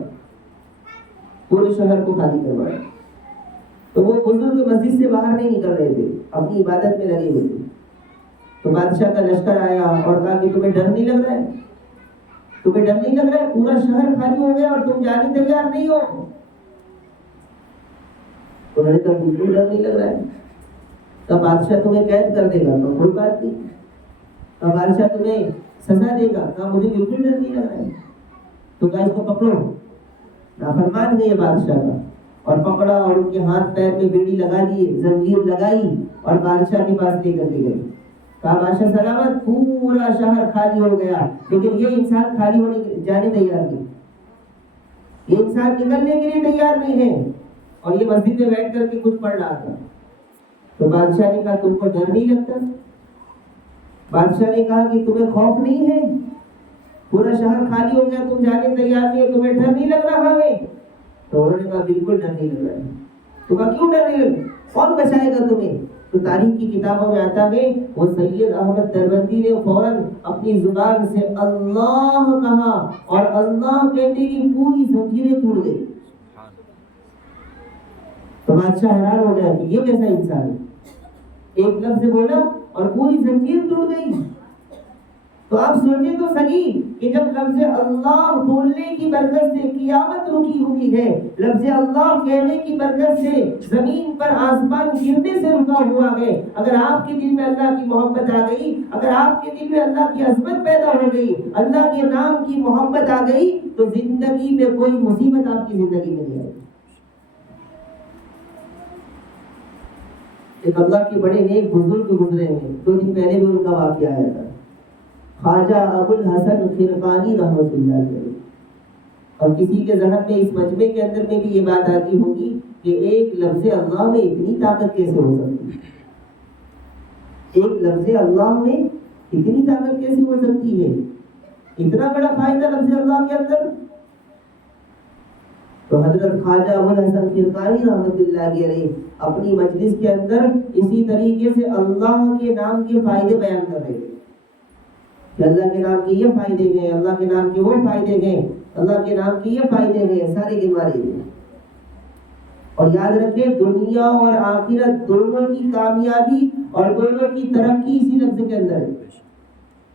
پورے شہر کو خالی کروایا۔ تو وہ بزرگ مسجد سے باہر نہیں نکل رہے تھے، اپنی عبادت میں لگے ہوئے تھے۔ تو بادشاہ کا لشکر آیا اور کہا کہ تمہیں ڈر نہیں لگ رہا ہے؟ تمہیں ڈر نہیں لگ رہا ہے؟ پورا شہر خالی ہو گیا اور تم جانے تیار نہیں ہو۔ انہوں نے کہا بالکل ڈر نہیں لگ رہا ہے۔ تو بادشاہ تمہیں قید کر دے گا؟ تو کوئی بات نہیں۔ تو بادشاہ تمہیں سزا دے گا؟ کہا مجھے بالکل ڈر نہیں لگ رہا ہے۔ تو کہا اس کو پکڑو، نافرمان ہے یہ بادشاہ کا، اور پکڑا اور ان کے ہاتھ پیر میں بیڑی لگا دیے، زنجیر لگائی اور بادشاہ کے پاس لے کر کے گئی۔ کہا بادشاہ سلامت، پورا شہر خالی ہو گیا، لیکن یہ انسان خالی ہونے جانے تیار نہیں، یہ انسان نکلنے کے لیے تیار نہیں ہے، اور یہ مسجد میں بیٹھ کر کے کچھ پڑھ رہا تھا۔ تو بادشاہ نے کہا تم کو ڈر نہیں لگتا؟ بادشاہ نے کہا کہ تمہیں خوف نہیں ہے؟ پورا شہر خالی ہو گیا، تم جانے تیار نہیں ہو، تمہیں ڈر نہیں لگ رہا ہے؟ تو انہوں نے کہا بالکل ڈر نہیں لگ رہا ہے۔ تو کہا کیوں ڈر نہیں لگ رہا؟ کون بچائے گا تمہیں؟ تو تاریخ کی کتابوں میں آتا ہے وہ سید احمد دربندی نے فوراً اپنی زبان سے اللہ کہا، اور اللہ کہتے ہی پوری زنجیریں ٹوٹ گئی۔ تو بادشاہ حیران ہو گیا کہ یہ کیسا انسان ہے، ایک لفظ بولا اور پوری زنجیر ٹوٹ گئی۔ تو آپ سوچیں تو صحیح کہ جب لفظ اللہ بولنے کی برکت سے قیامت رکی ہوئی ہے، لفظ اللہ کہنے کی برکت سے زمین پر آسمان گرنے سے رکا ہوا ہے، اگر آپ کے دل میں اللہ کی محبت آ گئی، اگر آپ کے دل میں اللہ کی عظمت پیدا ہو گئی، اللہ کے نام کی محبت آ گئی، تو زندگی میں کوئی مصیبت آپ کی زندگی میں نہیں آئے گی۔ ایک اللہ کے بڑے نیک بزرگ گزرے ہیں، 2 دن پہلے بھی ان کا واقعہ آیا تھا، خواجہ ابو الحسن خرقانی رحمۃ اللہ علیہ۔ اور کسی کے ذہن میں اس مجمع کے اندر میں بھی یہ بات آتی ہوگی کہ ایک لفظ اللہ میں اتنی طاقت کیسے ہو سکتی ہے۔ ایک لفظ اللہ میں اتنی طاقت کیسے ہو سکتی ہے؟ اتنا بڑا فائدہ لفظ اللہ کے اندر. تو حضرت خواجہ ابوالحسن خرقانی رحمۃ اللہ علیہ اپنی مجلس کے اندر اسی طریقے سے اللہ کے نام کے فائدے بیان کر رہے تھے کہ اللہ کے نام کے یہ فائدے ہیں، اللہ کے نام کے وہ فائدے ہیں، اللہ کے نام کے یہ فائدے ہیں، سارے گنوا رہے تھے. اور یاد رکھیں دنیا اور آخرت دونوں کی کامیابی اور دونوں کی ترقی اسی لفظ کے اندر ہے،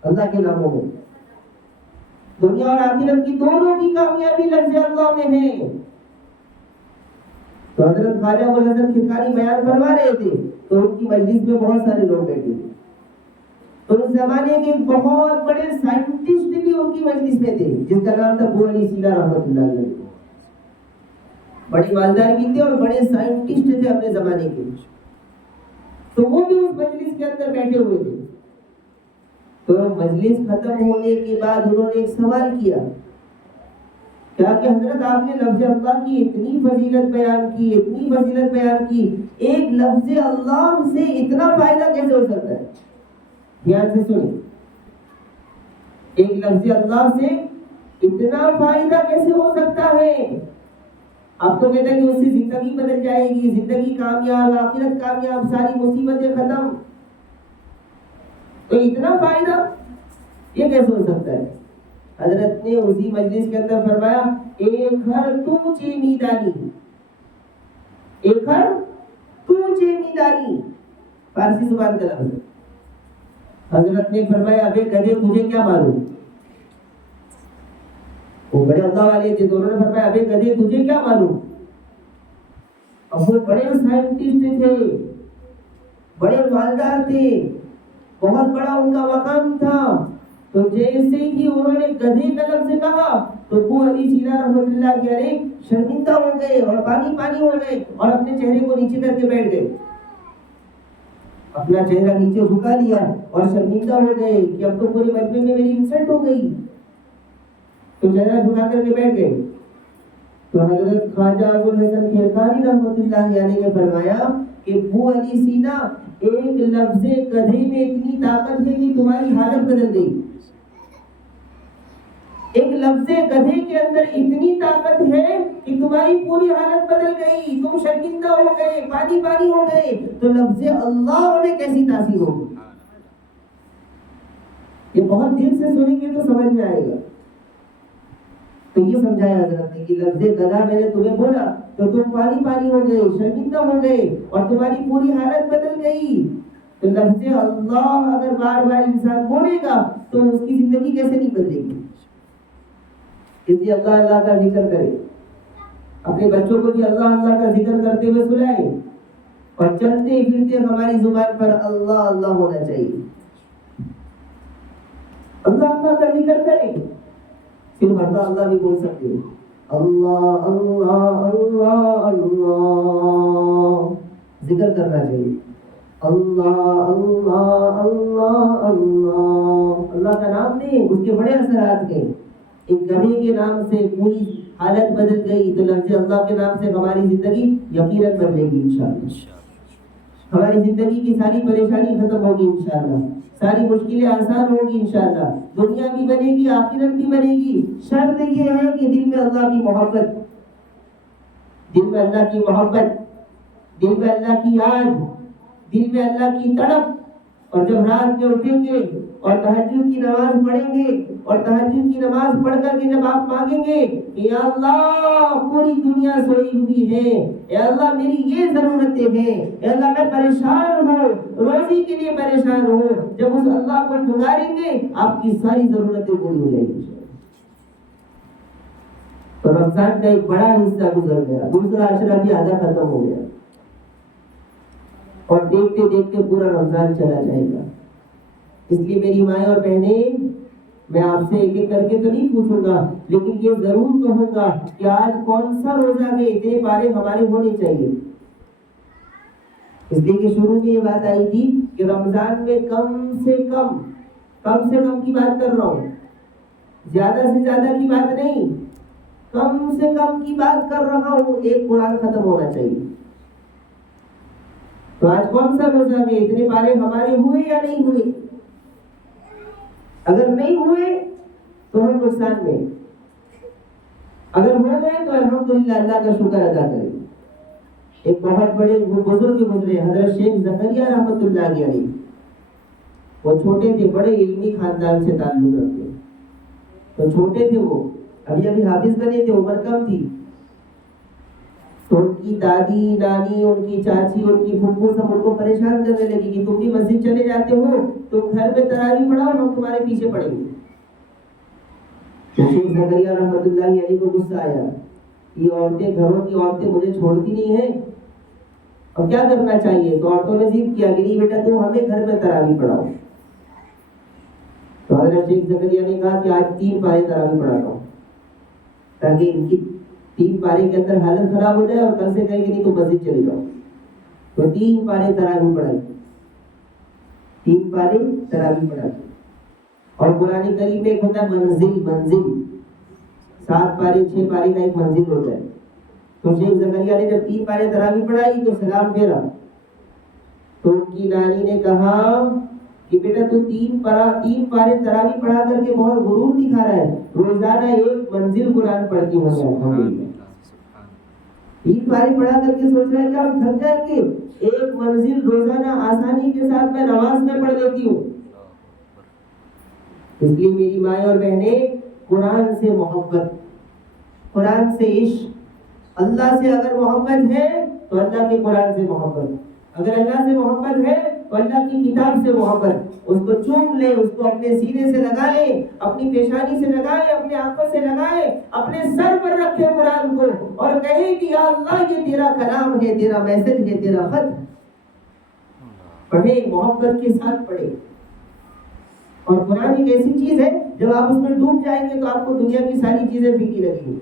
اللہ کے ناموں میں. دنیا اور آخرت کی دونوں کی کامیابی لفظ اللہ میں ہے. تو حضرت خواجہ ابوالحسن خرقانی بیان فرما رہے تھے تو ان کی مجلس میں بہت سارے لوگ بیٹھے تھے. تو اس زمانے کے بہت بڑے سائنٹسٹ بھی ان کی مجلس میں تھے جس کا نام تھا ابو علی سینا رحمۃ اللہ علیہ. بڑی مالدار بھی تھے اور بڑے سائنٹسٹ تھے اپنے زمانے کے. تو وہ بھی اس مجلس کے اندر بیٹھے ہوئے تھے. تو مجلس ختم ہونے کے بعد انہوں نے ایک سوال کیا کہ حضرت آپ نے لفظ اللہ کی اتنی فضیلت بیان کی، اتنی فضیلت بیان کی، ایک لفظ اللہ سے اتنا فائدہ کیسے ہو سکتا ہے؟ دھیان سے سنیں، ایک لفظ اللہ سے اتنا فائدہ کیسے ہو سکتا ہے؟ آپ تو کہتے ہیں کہ اس سے زندگی بدل جائے گی، زندگی کامیاب، آخرت کامیاب، ساری مصیبتیں ختم. تو اتنا فائدہ یہ کیسے ہو سکتا ہے؟ حضرت نے اسی مجلس کے اندر فرمایا ایک ہر تو چے میدانی، ایک ہر تو چے میدانی، فارسی زبان کا لفظ. حضرت نے فرمایا ابے گدھے تجھے کیا معلوم؟ وہ بڑے اللہ والے تھے تو انہوں نے فرمایا ابے گدھے تجھے کیا معلوم؟ اب وہ بڑے سائنٹسٹ تھے، بڑے مالدار تھے، بہت بڑا ان کا مقام تھا. تو جیسے ہی انہوں نے گدھے کا لفظ کہا تو ابو علی سینا رحمۃ اللہ علیہ شرمندہ ہو گئے اور پانی پانی ہو گئے اور اپنے چہرے کو نیچے کر کے بیٹھ گئے. اپنا چہرہ نیچے جھکا لیا اور شرمندہ ہو گئے کہ اب تو پورے مجمع میں میری انسلٹ ہو گئی. تو چہرہ جھکا کر کے بیٹھ گئے. تو حضرت خواجہ ابوالحسن خرقانی رحمۃ اللہ علیہ نے فرمایا کہ ابو علی سینا ایک لفظ گدھے میں اتنی طاقت ہے کہ تمہاری حالت بدل گئی. ایک لفظ گدھے کے اندر اتنی طاقت ہے کہ تمہاری پوری حالت بدل گئی، تم شرمندہ ہو گئے، پانی پانی ہو گئے. تو لفظ اللہ میں کیسی تاثیر ہوگی؟ یہ بہت دل سے سنیں گے تو سمجھ میں آئے گا. تو یہ سمجھایا حضرت نے کہ لفظ گدھا میں نے تمہیں بولا تو تم پانی پانی ہو گئے، شرمندہ ہو گئے اور تمہاری پوری حالت بدل گئی. تو لفظ اللہ اگر بار بار انسان بولے گا تو اس کی زندگی کیسے نہیں بدلے گی؟ اس لیے اللہ اللہ کا ذکر کرے، اپنے بچوں کو بھی اللہ اللہ کا ذکر کرتے ہوئے سنائے اور چلتے پھرتے ہماری زبان پر اللہ اللہ ہونا چاہیے. اللہ اللہ کا ذکر کریں، پھر اللہ اللہ بھی بول سکتے ہیں. اللہ اللہ اللہ اللہ ذکر کرنا چاہیے. اللہ اللہ اللہ اللہ اللہ کا نام نہیں، اس کے بڑے اثرات ہیں. ایک گدھے کے نام سے پوری حالت بدل گئی تو لفظ اللہ کے نام سے ہماری زندگی یقیناً بدلے گی انشاءاللہ. ہماری زندگی کی ساری پریشانی ختم ہوگی انشاءاللہ، ساری مشکلیں آسان ہوگی انشاءاللہ. دنیا بھی بنے گی، آخرت بھی بنے گی. شرط یہ ہے کہ دل میں اللہ کی محبت، دل میں اللہ کی محبت، دل میں اللہ کی یاد، دل میں اللہ کی تڑپ. اور جب رات میں اٹھیں گے اور تہجد کی نماز پڑھیں گے اور تہجد کی نماز پڑھ کر کے جب آپ مانگیں گے کہ یا اللہ پوری دنیا سوئی ہوئی ہے، یا اللہ میری یہ ضرورتیں ہیں، یا اللہ میں پریشان ہوں، روزی کے لیے پریشان ہوں، جب اس اللہ کو پکاریں گے آپ کی ساری ضرورتیں پوری ہو جائیں گی. تو رمضان کا ایک بڑا حصہ گزر گیا، دوسرا عشرہ بھی آدھا ختم ہو گیا اور دیکھتے دیکھتے پورا رمضان چلا جائے گا. اس لیے میری مائیں اور بہنیں، میں آپ سے ایک ایک کر کے تو نہیں پوچھوں گا، لیکن یہ ضرور کہوں گا کہ آج کون سا روزہ ہے اتنے پارے ہمارے ہونے چاہیے. اس لیے کہ شروع میں یہ بات آئی تھی کہ رمضان میں کم سے کم کی بات کر رہا ہوں، زیادہ سے زیادہ کی بات نہیں، کم سے کم کی بات کر رہا ہوں. ایک قرآن ختم ہونا چاہیے. تو آج کون سا روزہ میں اتنے پارے ہمارے ہوئے یا نہیں ہوئے؟ اگر نہیں ہوئے تو ہم نقصان میں، اگر ہو گئے تو الحمدللہ اللہ کا شکر ادا کریں۔ ایک بہت بڑے بزرگ گزرے حضرت شیخ زکریا رحمۃ اللہ علیہ، وہ چھوٹے تھے، بڑے علمی خاندان سے تعلق رکھتے، تو چھوٹے تھے، وہ ابھی ابھی حافظ بنے تھے، عمر کم تھی، تو ان کی دادی، نانی، ان کی چاچی، ان کی پھپھو سب ان کو پریشان کرنے لگی کہ تم بھی مسجد چلے جاتے ہو، تم گھر میں تراویح پڑھاؤ، ہم تمہارے پیچھے پڑیں گے۔ شیخ زکریا رحمۃ اللہ علیہ کو غصہ آیا، یہ عورتیں، گھروں کی عورتیں مجھے چھوڑتی نہیں ہیں، اب کیا کرنا چاہیے؟ تو عورتوں نے ضد کیا کہ نہیں بیٹا تم ہمیں گھر میں تراویح پڑھاؤ۔ تو حضرت شیخ زکریا نے کہا کہ آج 3 پارے تراویح پڑھاتا ہوں، تاکہ ان کی 3 پارے کے اندر حالت خراب ہو جائے اور کل سے کہیں کہ نہیں تو مسجد چلے جاؤ۔ تو 3 پارے تراویح پڑھائی، 3 پارے تراویح پڑھائی۔ اور قرآن کریم میں ایک ہوتا ہے منزل 7 پارے 6 پارے کا ایک منزل ہوتا ہے۔ تو شیخ زکریا نے جب 3 پارے تراویح پڑھائی تو سلام پھیرا، تو ان کی نانی نے کہا کہ بیٹا تو 3 پارے تراویح پڑھا کر کے بہت غرور دکھا رہا ہے، روزانہ 1 منزل قرآن پڑھتی ہوں میں، 3 پارے پڑھا کر کے سوچ رہا ہے کہ ہم تھک جائیں گے، 1 منزل روزانہ آسانی کے ساتھ میں نماز میں پڑھ لیتی ہوں۔ اس لیے میری مائیں اور بہنیں، قرآن سے محبت، قرآن سے عشق، اللہ سے اگر محبت ہے تو اللہ کے قرآن سے محبت، اگر اللہ سے محبت ہے تو اللہ کی کتاب سے محبت، اس کو چوم لے، اس کو اپنے سینے سے لگا لے، اپنی پیشانی سے لگائے، اپنے آنکھوں سے لگائے، اپنے سر پر رکھے قرآن کو اور کہے کہ یا اللہ یہ تیرا کلام ہے، تیرا میسج ہے، تیرا خط ہے۔ پڑھے، محبت کے ساتھ پڑھے۔ اور قرآن ایک ایسی چیز ہے جب آپ اس میں ڈوب جائیں گے تو آپ کو دنیا کی ساری چیزیں پھیکی لگیں گی،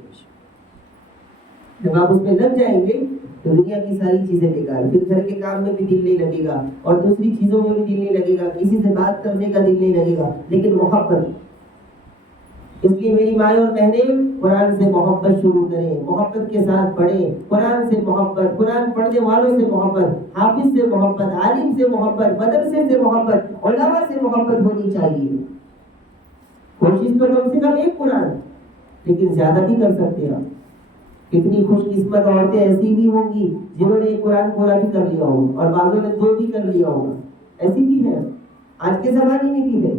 جب آپ اس میں لگ جائیں گے تو دنیا کی ساری چیزیں بیکار، پھر گھر کے کام میں بھی دل نہیں لگے گا اور دوسری چیزوں میں بھی دل نہیں لگے گا، کسی سے بات کرنے کا دل نہیں لگے گا، لیکن محبت۔ اس لیے میری مائیں اور بہنیں، قرآن سے محبت شروع کریں، محبت کے ساتھ پڑھیں، قرآن سے محبت، قرآن پڑھنے والوں سے محبت، حافظ سے محبت، عالم سے محبت، مدرسے سے محبت، علماء سے محبت ہونی چاہیے۔ کوشش تو کم سے کم 1 قرآن، لیکن زیادہ بھی کر سکتے ہیں آپ۔ کتنی خوش قسمت عورتیں ایسی بھی ہوں گی جنہوں نے 1 قرآن پورا بھی کر لیا ہوگا اور بعضوں نے 2 بھی کر لیا ہوگا، ایسی بھی ہے، آج کے زمانے میں بھی ہے۔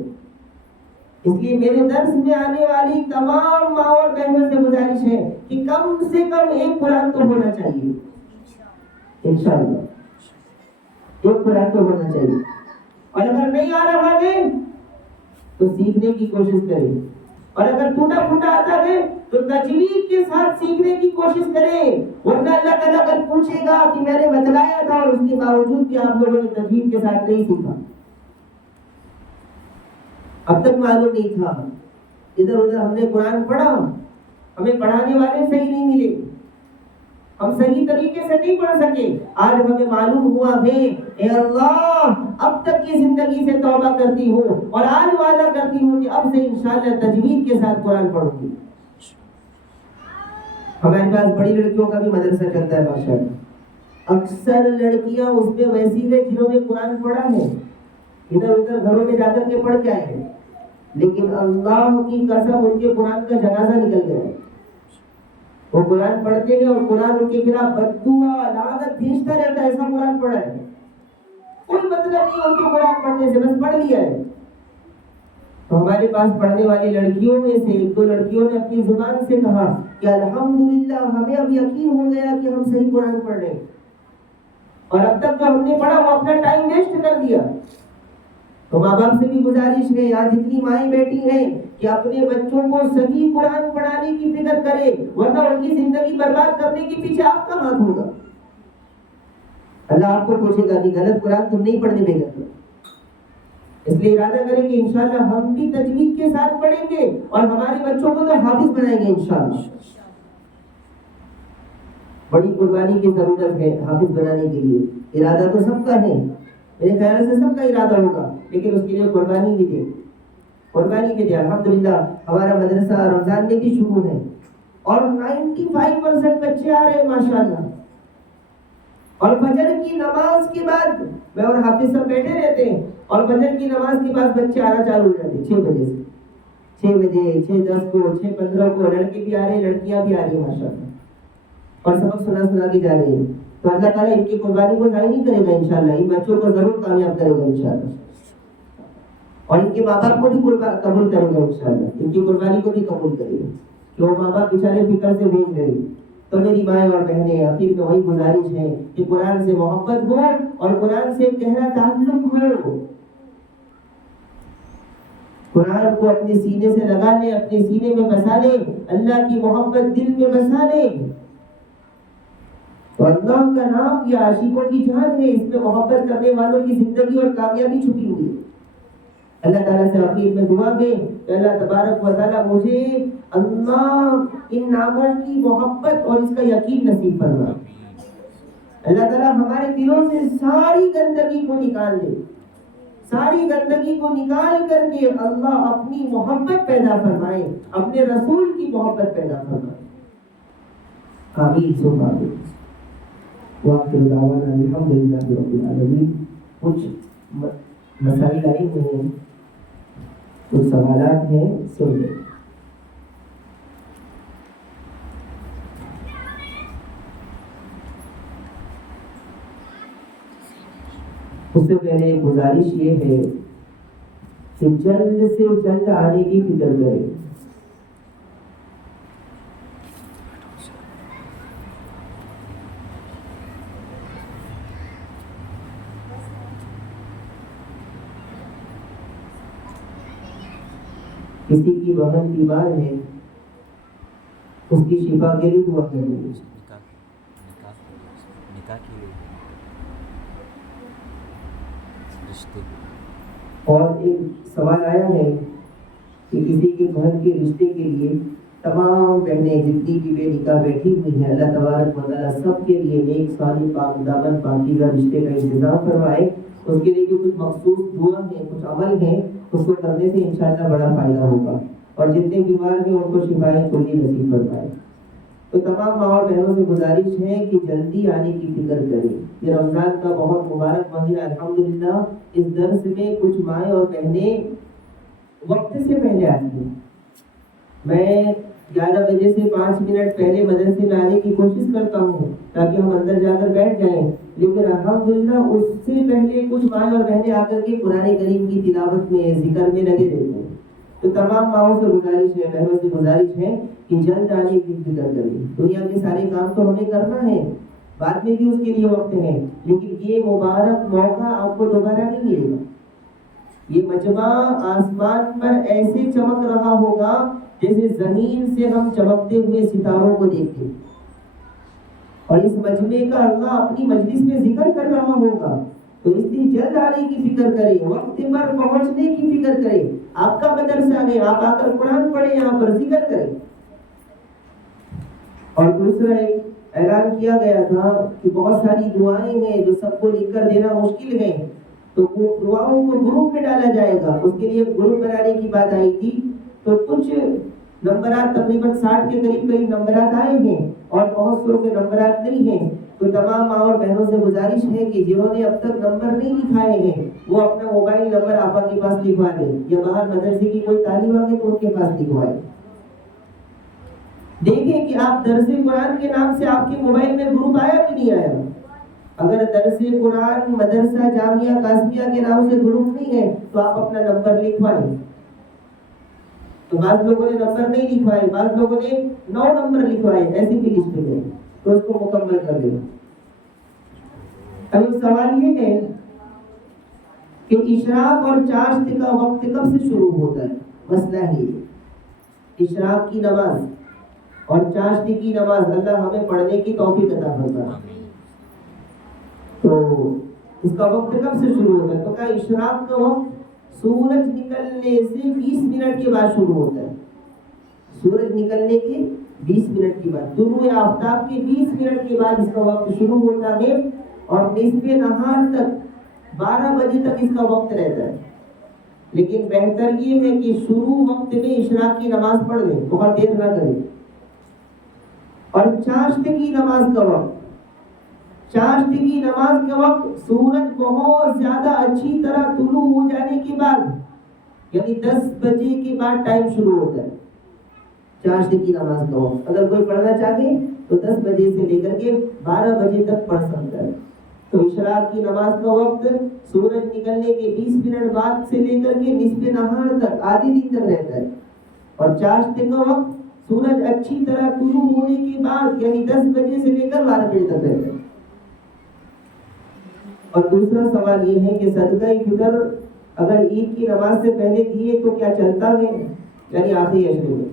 اس لیے میرے درس میں آنے والی تمام ماں اور بہنوں سے گزارش ہے کہ کم سے کم 1 قرآن تو ہونا چاہیے، انشاءاللہ 1 قرآن تو ہونا چاہیے۔ اور اگر نہیں آ رہا ہے تو سیکھنے کی کوشش کریں، اور اگر ٹوٹا پھوٹا آتا ہے تو تجوید کے ساتھ سیکھنے کی کوشش کریں، ورنہ اللہ تعالیٰ اگر پوچھے گا کہ میں نے بتلایا تھا اور اس کے باوجود بھی آپ لوگوں نے تجوید کے ساتھ نہیں سیکھا، اب تک معلوم نہیں تھا، ادھر ادھر ہم نے قرآن پڑھا، ہمیں پڑھانے والے صحیح نہیں ملے، ہم صحیح طریقے سے نہیں پڑھ سکے، آج ہمیں معلوم ہوا ہے اے اللہ اب تک کی زندگی سے توبہ کرتی ہوں اور آج وعدہ کرتی ہوں کہ اب سے انشاءاللہ تجوید کے ساتھ قرآن پڑھوں گی۔ ہمارے پاس بڑی لڑکیوں کا بھی مدرسہ چلتا ہے ماشاءاللہ، اکثر لڑکیاں اس میں ویسی ہیں جنہوں نے قرآن پڑھا ہے، ادھر ادھر گھروں میں جا کر کے پڑھ کے آئے ہیں، لیکن اللہ کی قسم ان کے قرآن کا جنازہ نکل گیا ہے۔ وہ قرآن پڑھتے ہیں اور قرآن ان کے خلاف بددعا لعنت بھیجتا رہتا ہے، ایسا قرآن پڑھا ہے، کوئی مطلب نہیں ان کے قرآن پڑھنے سے، بس پڑھ لیا ہے۔ تو ہمارے پاس پڑھنے والی لڑکیوں میں سے 1-2 لڑکیوں نے اپنی زبان سے کہا کہ الحمدللہ ہمیں اب یقین ہو گیا کہ ہم صحیح قرآن پڑھ رہے ہیں، اور اب تک جو ہم نے پڑھا وہ اپنا ٹائم ویسٹ کر دیا۔ تو ماں باپ سے بھی گزارش ہے، آج اتنی مائیں بیٹھی ہیں کہ اپنے بچوں کو صحیح قرآن پڑھانے کی فکر کرے، ورنہ ان کی زندگی برباد کرنے کے پیچھے آپ کا ہاتھ ہوگا۔ اللہ آپ کو پوچھے گا کہ غلط قرآن تم نہیں پڑھنے بھیجا تھا۔ اس لیے ارادہ کریں کہ انشاءاللہ ہم بھی تجوید کے ساتھ پڑھیں گے اور ہمارے بچوں کو تو حافظ بنائیں گے انشاءاللہ۔ بڑی قربانی کی ضرورت ہے حافظ بنانے کے لیے، ارادہ تو سب کا ہے، میرے خیال سے سب کا ارادہ ہوگا، لیکن اس کے لیے قربانی بھی دے، قربانی بھی دے۔ الحمدللہ ہمارا مدرسہ رمضان میں بھی شروع ہے اور 95% بچے آ رہے ہیں ماشاءاللہ، اور فجر کی نماز کے بعد میں اور حافظ سب بیٹھے رہتے ہیں، اور فجر کی نماز کے بعد بچے آنا چالو ہو جاتے ہیں 6 بجے سے، 6 بجے 6:10 کو 6:15 کو لڑکے بھی آ رہے ہیں، لڑکیاں بھی آ رہی ہیں ماشاءاللہ، اور سبق سنا کے جا رہے ہیں. تو اللہ تعالیٰ ان کی قربانی کو ضائع نہیں کرے گا انشاءاللہ، ان بچوں کو ضرور کامیاب کرے گا انشاءاللہ، اور ان کے ماں باپ کو بھی قبول کرے گا انشاءاللہ، ان کی قربانی کو بھی قبول کرے گا کہ وہ ماں باپ بیچارے فکر سے بھیج رہے ہیں. تو میری مائیں اور بہنیں، آخر میں وہی گزارش ہے کہ قرآن سے محبت ہو اور قرآن سے گہرا تعلق ہو. قرآن کو اپنے سینے سے لگا لیں، اپنے سینے میں بسا لیں، اللہ کی محبت دل میں بسا لیں. تو اللہ کا نام یہ عاشقوں کی جان ہے، اس میں محبت کرنے والوں کی زندگی اور کامیابی چھپی ہوئی ہے. اللہ تعالیٰ سے آخر میں دعا ہے کہ اللہ تبارک و تعالیٰ مجھے اللہ ان ناموں کی محبت اور اس کا یقین نصیب فرما. اللہ تعالیٰ ہمارے دلوں سے ساری گندگی کو نکال دے، ساری گندگی کو نکال کر کے اللہ اپنی محبت پیدا فرمائے، اپنے رسول کی محبت پیدا فرمائے. آمین ثم آمین. وآخر دعوانا الحمدللہ رب العالمین. کچھ مسائل آئے ہوئے ہیں، کچھ سوالات ہیں، سن لیں. اس سے پہلے گزارش یہ ہے کہ جلد سے جلد آنے کی فکر کریں. کسی کی بہن بیمار ہے، اس کی شفا کے لیے دعا کریں. اور ایک سوال آیا ہے کہ کسی کے بہن کے رشتے کے لیے تمام بہنیں جتنی بھی بے نکاح بیٹھی ہوئی ہیں، اللہ تبارک و تعالیٰ سب کے لیے نیک صالح پاک دامن پاکیزہ رشتے کا انتظام فرمائے. اس کے لیے جو کچھ مخصوص دعا ہے، کچھ عمل ہے، اس کو کرنے سے انشاءاللہ بڑا فائدہ ہوگا، اور جتنے بیمار ہیں ان کو شفائے کلی نصیب فرمائے. تو تمام ماں اور بہنوں سے گزارش ہے کہ جلدی آنے کی فکر کریں. یہ رمضان کا بہت مبارک مہینہ الحمدللہ. اس درس میں کچھ مائیں اور بہنیں وقت سے پہلے آتی ہیں. میں 11 بجے سے 5 منٹ پہلے مدرسے میں آنے کی کوشش کرتا ہوں تاکہ ہم اندر جا کر بیٹھ جائیں، لیکن الحمدللہ اس سے پہلے کچھ مائیں اور بہنیں آ کر کے قرآن کریم کی تلاوت میں، ذکر میں لگے رہتے ہیں. تو تمام ماؤں سے گزارش ہے، بہنوں سے گزارش ہے کہ جلد آنے کی فکر کریں. دنیا کے سارے کام تو ہمیں کرنا ہے، بعد میں بھی اس کے لیے وقت ہے، لیکن یہ مبارک موقع آپ کو دوبارہ نہیں ملے گا. یہ مجمع آسمان پر ایسے چمک رہا ہوگا جیسے زمین سے ہم چمکتے ہوئے ستاروں کو دیکھتے، اور اس مجمع کا اللہ اپنی مجلس میں ذکر کر رہا ہوگا. تو اس لیے جلد آنے کی فکر کریں، وقت پر پہنچنے کی فکر کریں. آپ کا مدرسہ ہے، آپ آ کر قرآن پڑھیں، یہاں پر ذکر کریں. اور دوسرا ایک اعلان کیا گیا تھا کہ بہت ساری دعائیں ہیں جو سب کو لکھ کر دینا مشکل ہے، تو وہ دعاؤں کو گروپ میں ڈالا جائے گا. اس کے لیے گروپ بنانے کی بات آئی تھی. تو کچھ نمبرات تقریباً 60 کے قریب نمبرات آئے ہیں، اور بہت سو کے نمبرات نہیں ہیں. تو تمام ماں اور بہنوں سے گزارش ہے کہ جنہوں نے اب تک نمبر نہیں لکھائے ہیں وہ اپنا موبائل نمبر آپا کے پاس لکھوا دیں، یا باہر مدرسے کی کوئی تعلیم آ گئی تو ان کے پاس لکھوائیں. دیکھیں کہ آپ درس قرآن کے نام سے آپ کے موبائل میں گروپ آیا کہ نہیں آیا. اگر درس قرآن مدرسہ جامعہ قاسمیہ کے نام سے گروپ نہیں ہے تو آپ اپنا نمبر لکھوائیں. تو بعض لوگوں نے نمبر نہیں لکھوائے، بعض لوگوں نے 9 نمبر لکھوائے، ایسی بھی لسٹ میں تو اس کو مکمل کر دیں. اب سوال یہ ہے کہ اشراق اور چاشت کا وقت کب سے شروع ہوتا ہے. مسئلہ ہے اشراق کی نماز اور چاشت کی نماز اللہ ہمیں پڑھنے کی توفیق عطا فرمائے. تو اس کا وقت کب سے شروع ہوتا ہے؟ تو کہا اشراق کا وقت سورج نکلنے سے 20 منٹ کے بعد شروع ہوتا ہے. سورج نکلنے کے 20 منٹ کے بعد، طلوع آفتاب کے 20 منٹ کے بعد اس کا وقت شروع ہوتا ہے، اور نصف نہار تک 12 بجے تک اس کا وقت رہتا ہے. لیکن بہتر یہ ہے کہ شروع وقت میں اشراق کی نماز پڑھ لیں، بہت دیر نہ کریں. اور چاشت کی نماز کا وقت، چاشت کی نماز کے وقت سورج بہت زیادہ اچھی طرح طلوع ہو جانے کے بعد، یعنی 10 بجے کے بعد ٹائم شروع ہوتا ہے چاشت کی نماز کا وقت۔ اگر کوئی پڑھنا چاہے تو 10 بجے سے لے کر کے 12 بجے تک پڑھ سکتا ہے۔ تو اشراق کی نماز کا وقت سورج نکلنے کے 20 منٹ بعد سے لے کر کے نصف نہار تک، آدھی دن تک رہتا ہے۔ اور چاشت کا وقت سورج اچھی طرح طلوع ہونے کے بعد، یعنی 10 بجے سے لے کر 12 بجے تک رہتا ہے۔ اور دوسرا سوال یہ ہے کہ صدقہ فطر اگر عید کی نماز سے پہلے دیے تو کیا چلتا ہے؟ یعنی آخری اشرے میں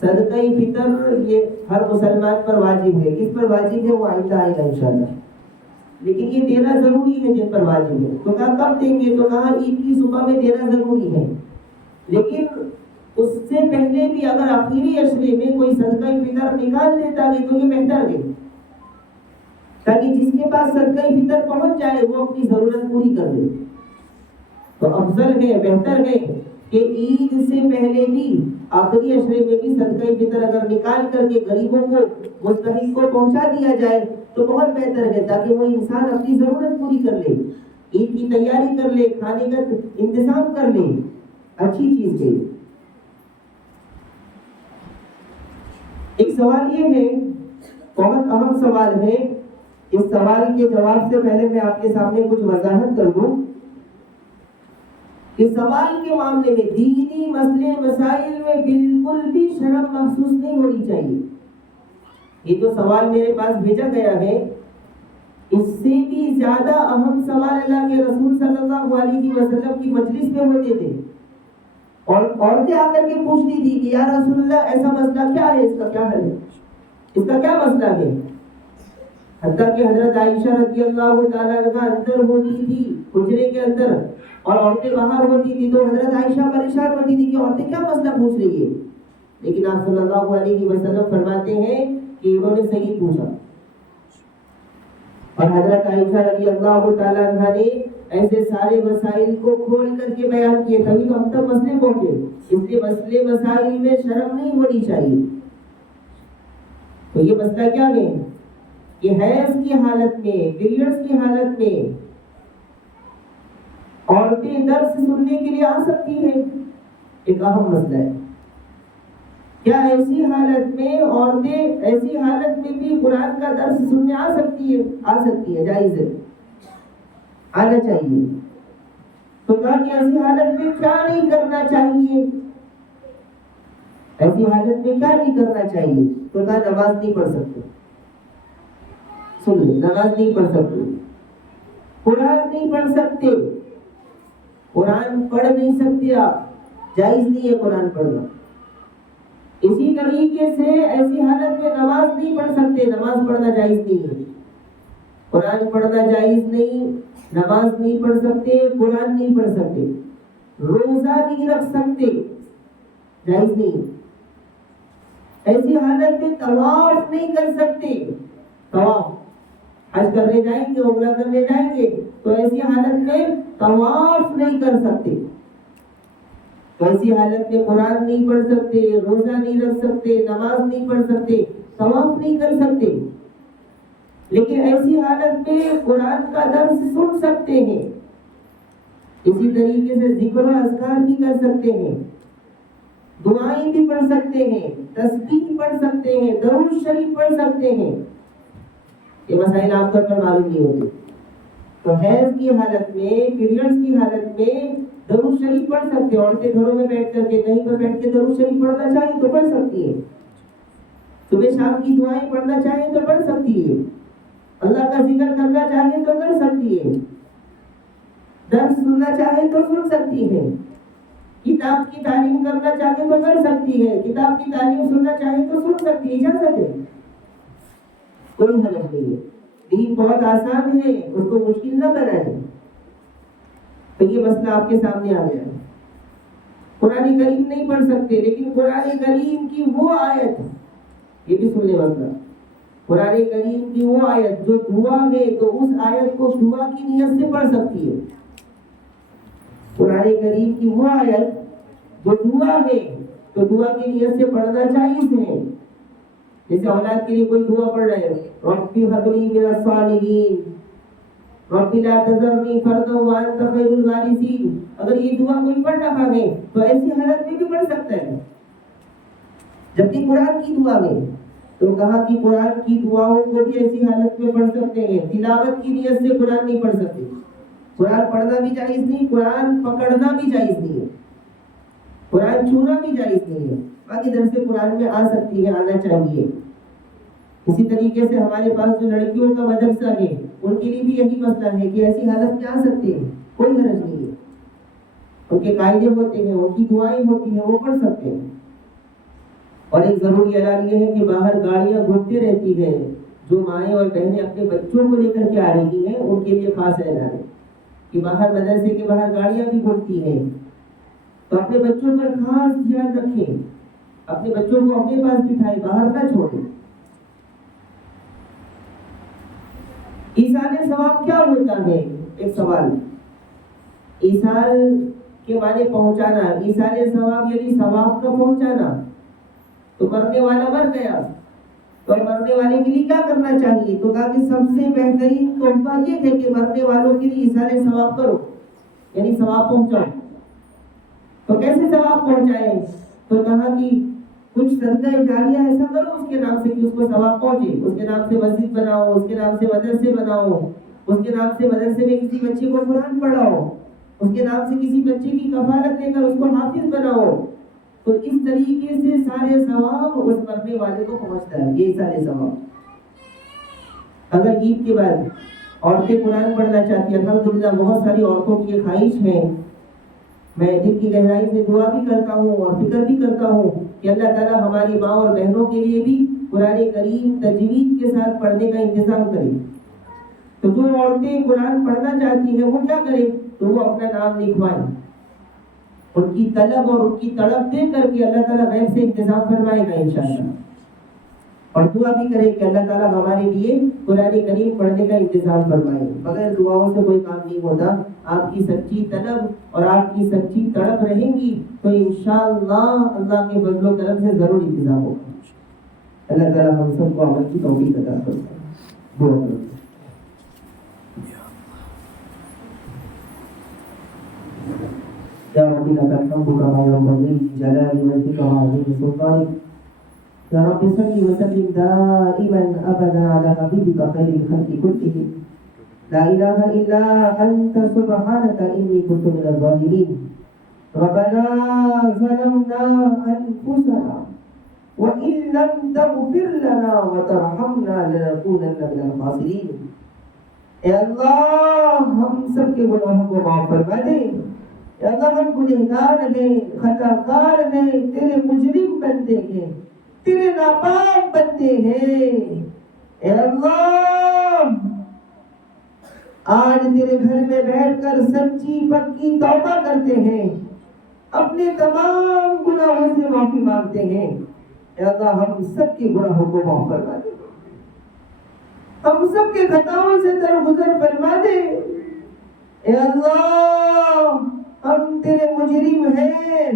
صدقہ فطر یہ ہر مسلمان پر واجب ہے۔ کس پر واجب ہے وہ آئندہ آئے گا انشاءاللہ، لیکن یہ دینا ضروری ہے جن پر واجب ہے۔ تو کہا کب دیں گے؟ تو کہا عید کی صبح میں دینا ضروری ہے، لیکن اس سے پہلے بھی اگر آخری اشرے میں کوئی صدقہ فطر نکال دیتا ہے تو یہ بہتر ہے، تاکہ جس کے پاس صدقہ فطر پہنچ جائے وہ اپنی ضرورت پوری کر لے۔ تو افضل ہے، بہتر ہے کہ عید سے پہلے بھی آخری اشرے میں بھی صدقہ فطر اگر نکال کر کے غریبوں کو، مستحق کو پہنچا دیا جائے تو بہت بہتر ہے، تاکہ وہ انسان اپنی ضرورت پوری کر لے، عید کی تیاری کر لے، کھانے کا انتظام کر لے، اچھی چیز ہے۔ ایک سوال یہ ہے، بہت اہم سوال ہے، اس سوال کے جواب سے پہلے میں آپ کے سامنے کچھ وضاحت کر دوں کہ سوال کے معاملے میں دینی مسئلے مسائل میں بالکل بھی شرم محسوس نہیں ہونی چاہیے۔ یہ جو سوال میرے پاس بھیجا گیا ہے، اس سے بھی زیادہ اہم سوال اللہ کے رسول صلی اللہ علیہ وسلم کی مجلس میں ہوتے تھے، اور عورتیں آ کر کے پوچھتی تھی کہ یا رسول اللہ ایسا مسئلہ کیا ہے، اس کا کیا حل ہے، اس کا کیا مسئلہ ہے۔ حتیٰ کہ حضرت عائشہ رضی اللہ تعالیٰ عنہ اندر ہوتی تھی حجرے کے اندر، اور عورتیں باہر ہوتی تھی، تو حضرت عائشہ پریشان ہوتی تھی کہ عورتیں کیا مسئلہ پوچھ رہی ہے، لیکن آپ صلی اللہ علیہ وسلم فرماتے ہیں کہ انہوں نے صحیح پوچھا۔ اور حضرت عائشہ رضی اللہ تعالیٰ عنہ نے ایسے سارے مسائل کو کھول کر کے بیان کیے، تبھی تو ہم تک مسئلے پہنچے۔ اس لیے مسئلے مسائل میں شرم نہیں ہونی چاہیے۔ تو یہ مسئلہ کیا ہے کہ حیض کی حالت میں، پیریڈز کی حالت میں عورتیں درس سننے کے لیے آ سکتی ہیں، ایک اہم مسئلہ ہے۔ کیا ایسی حالت میں عورتیں ایسی حالت میں بھی قرآن کا درس سننے آ سکتی ہے؟ آ سکتی ہے، جائز ہے، آنا چاہیے۔ تو کہا کہ ایسی حالت میں کیا نہیں کرنا چاہیے، ایسی حالت میں کیا نہیں کرنا چاہیے؟ تو کہا نماز نہیں پڑھ سکتے، سن لیں، نماز نہیں پڑھ سکتے، قرآن نہیں پڑھ سکتے، قرآن پڑھ نہیں سکتے آپ، جائز نہیں ہے قرآن پڑھنا۔ اسی طریقے سے ایسی حالت میں نماز نہیں پڑھ سکتے، نماز پڑھنا جائز نہیں ہے، قرآن پڑھنا جائز نہیں، نماز نہیں پڑھ سکتے، قرآن نہیں پڑھ سکتے، روزہ نہیں رکھ سکتے، جائز نہیں۔ ایسی حالت میں طواف نہیں کر سکتے، طواف حج کرنے جائیں گے، عمرہ کرنے جائیں گے تو ایسی حالت میں طواف نہیں کر سکتے، تو ایسی حالت میں قرآن نہیں پڑھ سکتے، روزہ نہیں رکھ سکتے، نماز نہیں پڑھ سکتے، طواف نہیں کر سکتے، لیکن ایسی حالت میں قرآن کا درس سن سکتے ہیں۔ اسی طریقے سے ذکر و اذکار بھی کر سکتے ہیں، دعائیں بھی پڑھ سکتے ہیں، تسبیح پڑھ سکتے ہیں، درود شریف پڑھ سکتے ہیں۔ یہ مسائل عام طور پر معلوم نہیں ہوتے۔ تو حیض کی حالت میں، پیریڈز کی حالت میں درود شریف پڑھ سکتے ہیں، عورتیں گھروں میں بیٹھ کر کے، کہیں پر بیٹھ کے درود شریف پڑھنا چاہیں تو پڑھ سکتی ہیں، صبح شام کی دعائیں پڑھنا چاہیں تو پڑھ سکتی ہے، اللہ کا ذکر کرنا چاہیں تو کر سکتی ہے، درس سننا چاہیں تو سن سکتی ہے، کتاب کی تعلیم کرنا چاہے تو کر سکتی ہے، کتاب کی تعلیم سننا چاہے تو سن سکتی ہے، اجازت ہے، کوئی حرج نہیں ہے۔ دین بہت آسان ہے، اس کو مشکل نہ بنائیں۔ تو یہ مسئلہ آپ کے سامنے آ گیا۔ قرآن کریم نہیں پڑھ سکتے، لیکن قرآن کریم کی وہ آیت، یہ بھی سن لیں مسئلہ، قرآن کریم کی وہ آیت جو دعا ہے تو اس آیت کو دعا کی نیت سے پڑھ سکتی ہے۔ قرآن کریم کی وہ آیت جو دعا ہے تو دعا کی نیت سے پڑھنا جائز ہے، جیسے اولاد کے لیے کوئی دعا پڑھ رہے ہیں، رب هب لي من الصالحین، رب لا تذرنی فردا وانت خیر الوارثین، اگر یہ دعا کوئی پڑھ رہا ہے تو ایسی حالت میں بھی پڑھ سکتا ہے۔ جبکہ قرآن کی دعا میں تو کہا کہ قرآن کی دعاؤں کو بھی ایسی حالت میں پڑھ سکتے ہیں، تلاوت کی نیت سے قرآن نہیں پڑھ سکتے، قرآن پڑھنا بھی جائز نہیں، قرآن پکڑنا بھی جائز نہیں ہے، قرآن چھونا بھی جائز نہیں ہے، باقی درس قرآن میں آ سکتی ہے، آنا چاہیے۔ اسی طریقے سے ہمارے پاس جو لڑکیوں کا مدرسہ ہے ان کے لیے بھی یہی مسئلہ ہے کہ ایسی حالت میں آ سکتے ہیں، کوئی حرج نہیں ہے، ان کے قاعدے ہوتے ہیں، ان کی دعائیں ہوتی ہیں، وہ پڑھ سکتے ہیں۔ اور ایک ضروری اعلان یہ ہے کہ باہر گاڑیاں گھومتی رہتی ہیں، جو مائیں اور بہنیں اپنے بچوں کو لے کر کے آ رہی ہیں ان کے لیے خاص اعلان ہے کہ باہر مدرسے کے باہر گاڑیاں بھی گھومتی ہیں، تو اپنے بچوں پر خاص دھیان رکھیں، اپنے بچوں کو اپنے پاس بٹھائیں، باہر نہ چھوڑیں۔ ایصال ثواب کیا ہوتا ہے؟ ایک سوال، ایصال کے معنی پہنچانا، ایصال ثواب یعنی ثواب کا پہنچانا۔ تو مرنے والا مر گیا تو مرنے والے کے لیے کیا کرنا چاہیے؟ تو کہا کہ سب سے بہترین تحفہ یہ ہے کہ مرنے والوں کے لیے ایصال ثواب کرو، یعنی ثواب پہنچاؤ۔ تو کیسے ثواب پہنچائیں؟ تو کہا کہ کچھ صدقہ جاریہ ایسا کرو اس کے نام سے کہ اس کو ثواب پہنچے، اس کے نام سے مسجد بناؤ، اس کے نام سے مدرسے بناؤ، اس کے نام سے مدرسے میں کسی بچے کو قرآن پڑھاؤ، اس کے نام سے کسی بچے کی کفالت لے کر اس کو حافظ بناؤ۔ تو اس طریقے سے سارے ثواب اس مرنے والے کو پہنچتا ہے، یہ سارے ثواب۔ اگر عید کے بعد عورتیں قرآن پڑھنا چاہتی ہیں، الحمدللہ بہت ساری عورتوں کی یہ خواہش ہے، میں دل کی گہرائی سے دعا بھی کرتا ہوں اور فکر بھی کرتا ہوں کہ اللہ تعالیٰ ہماری ماں اور بہنوں کے لیے بھی قرآن کریم تجوید کے ساتھ پڑھنے کا انتظام کرے۔ تو جو عورتیں قرآن پڑھنا چاہتی ہیں وہ کیا کریں؟ تو وہ اپنا نام لکھوائیں، ان کی طلب اور ان کی تڑپ دیکھ کر کے اللہ تعالیٰ غیب سے انتظام فرمائے گا انشاءاللہ، اور دعا بھی کرے کہ اللہ تعالیٰ ہمارے لیے قرآن کریم پڑھنے کا انتظام فرمائے۔ بغیر دعاؤں سے کوئی کام نہیں ہوتا، آپ کی سچی طلب اور آپ کی سچی تڑپ رہیں گی تو انشاءاللہ اللہ کے فضل و کرم سے ضرور انتظام ہوگا۔ اللہ تعالیٰ ہم سب کو عمل کی توفیق عطا فرمائے۔ دعا کریں۔ یا رب لک الحمد کما ينبغي لجلال وجهك وعظيم سلطانك، یا رب صل وسلم دائما ابدا على حبيبك خير الخلق كلهم، لا اله الا انت سبحانك اني كنت من الظالمين، ربنا ظلمنا انفسنا وان لم تغفر لنا وترحمنا لنكونن من الخاسرين۔ اے اللہ ہم سب کے گناہوں کو معاف فرما دے، اے اللہ ہم گنہگار ہیں، خطا کار ہیں، تیرے مجرم بندے ہیں، تیرے ناپاک بندے ہیں۔ اے اللہ آج تیرے گھر میں بیٹھ کر سچی پکی توبہ کرتے ہیں، اپنے تمام گناہوں سے معافی مانگتے ہیں۔ اے اللہ ہم سب کے گناہوں کو معاف فرما دے، ہم سب کے خطاؤں سے درگزر فرما دے۔ اے اللہ ہم تیرے مجرم ہیں،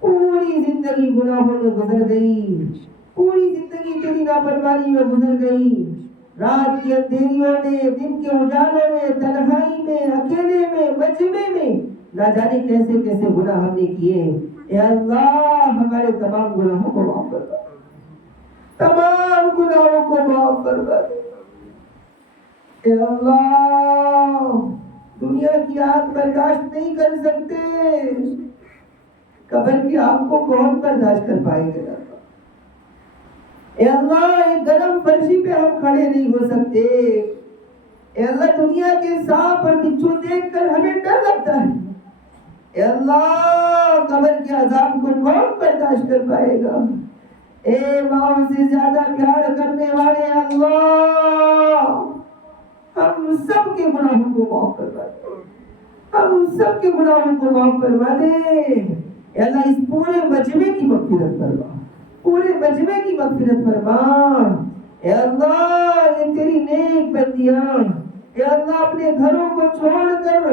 پوری زندگی گناہوں میں گزر گئی، پوری زندگی تیری نافرمانی میں گزر گئی، رات کی اندھیریوں میں، دن کے اجالوں میں، تنہائی میں، اکیلے میں، مجمع میں، نہ جانے کیسے کیسے گناہ ہم نے کیے۔ اے اللہ ہمارے تمام گناہوں کو معاف فرما دے، تمام گناہوں کو معاف فرما دے۔ اے اللہ دنیا کی آگ برداشت نہیں کر سکتے، قبر کی آگ کو کون برداشت کر پائے گا؟ اے اللہ ایک گرم فرشی پہ ہم کھڑے نہیں ہو سکتے۔ اے اللہ دنیا کے سانپ اور بچھو دیکھ کر ہمیں ڈر لگتا ہے۔ اے اللہ قبر کے عذاب کو کون برداشت کر پائے گا؟ اے ماں سے زیادہ پیار کرنے والے اللہ ہم سب کے گناہوں کو معاف فرما دے، ہم سب کے گناہوں کو معاف فرما دے۔ اے اللہ اس پورے مجمع کی مغفرت فرما، پورے مجمع کی مغفرت فرما۔ اے اللہ یہ تیری نیک بندیاں اے اللہ اپنے گھروں کو چھوڑ کر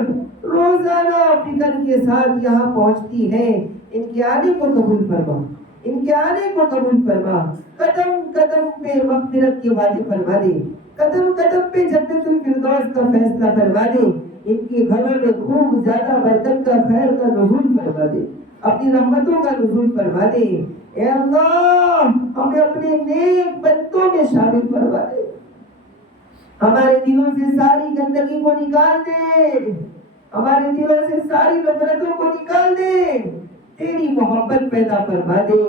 روزانہ فکر کے ساتھ یہاں پہنچتی ہیں، ان کے آنے کو قبول فرما، ان کے آنے کو قبول فرما، قدم قدم پہ مغفرت کے وعدے فرما دے، قدم قدم پہ جنت الفردوس کا فیصلہ فرما دے، ان کے گھروں میں خوب زیادہ برکت کا خیر کا نزول فرما دے، اپنی رحمتوں کا نزول فرما دے۔ اے اللہ ہمیں اپنے نیک بندوں میں شامل فرما دے، ہمارے دلوں سے ساری گندگی کو نکال دے، ہمارے دلوں سے ساری نفرتوں کو نکال دے، تیری محبت پیدا فرما دے،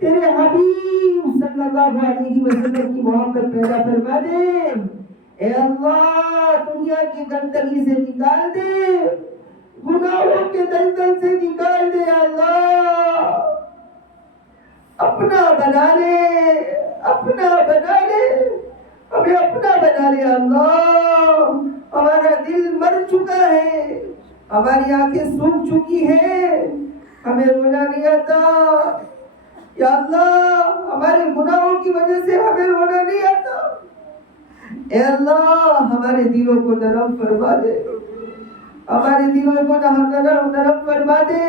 تیرے حبیب صلی اللہ علیہ وسلم کی محبت پیدا فرما دے۔ اے اللہ دنیا کی گندگی سے نکال دے، گناہوں کے دلدل سے نکال دے، اللہ اپنا بنا لے، اپنا بنا لے، ہمیں اپنا بنا لے اللہ۔ ہمارا دل مر چکا ہے، ہماری آنکھیں سوکھ چکی ہیں، ہمیں رونا نہیں آتا یا اللہ، ہمارے گناہوں کی وجہ سے ہمیں رونا نہیں آتا۔ اے اللہ ہمارے دلوں کو نرم فرما دے، ہمارے دلوں کو نرم فرما دے،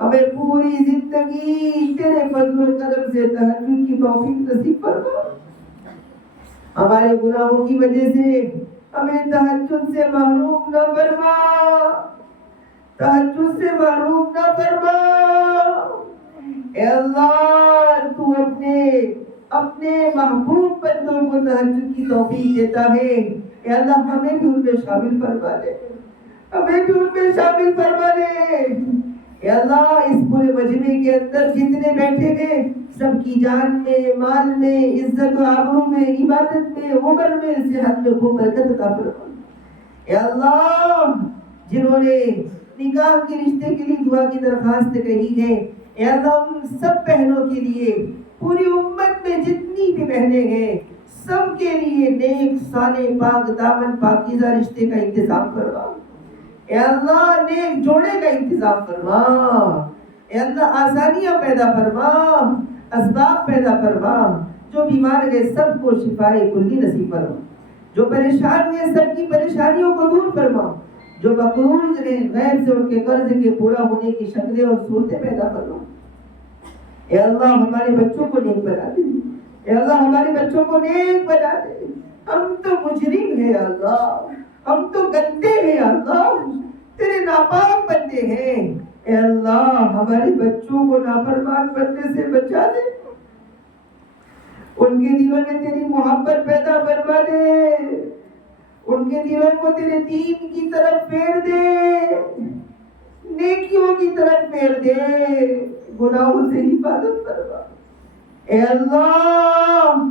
ہمیں پوری زندگی تیرے فضل و کرم سے تہجد کی توفیق نصیب فرما۔ ہمارے گناہوں کی وجہ سے ہمیں تہجد سے محروم نہ فرما، تہجد سے محروم نہ فرما۔ اے اللہ تو اپنے محبوب بندوں کو تہجد کی توفیق دیتا ہے، اے اللہ ہمیں بھی ان میں شامل فرما لے، ہمیں بھی ان میں شامل فرما لے۔ اے اللہ اس پورے مجمع کے اندر جتنے بیٹھے ہیں سب کی جان میں، مال میں، عزت و آبرو میں، عبادت میں، عمر میں، صحت میں خوب برکت عطا فرما۔ اے اللہ جنہوں نے نکاح کے رشتے کے لیے دعا کی درخواست کہی ہے، اے اللہ ان سب بہنوں کے لیے، پوری امت میں جتنی بھی بہنیں ہیں سب کے لیے نیک صالح پاک دامن پاکیزہ رشتے کا انتظام فرما۔ اے اللہ نیک جوڑے کا انتظام فرما، اے اللہ آسانیاں پیدا فرما، اسباب پیدا فرما، جو بیمار ہیں سب کو شفائے کلی نصیب فرما، جو پریشان ہیں سب کی پریشانیوں کو دور فرما، جو مقروض ہیں غیر سے ان کے قرض کے پورا ہونے کی شکلیں اور صورتیں پیدا فرما۔ اے اللہ ہمارے بچوں کو نیک بنا دے، اے اللہ ہمارے بچوں کو نیک بنا دے، ہم تو مجرم ہیں اللہ، ہم تو گندے ہیں اللہ، تیرے ناپاک بندے ہیں، اے اللہ ہمارے بچوں کو نافرمان بننے سے بچا دے، ان کے دلوں میں تیری محبت پیدا فرما دے، ان کے دلوں کو تیرے دین کی طرف پھیر دے، نیکیوں کی طرف پھیر دے، گناہوں سے حفاظت فرما۔ اے اللہ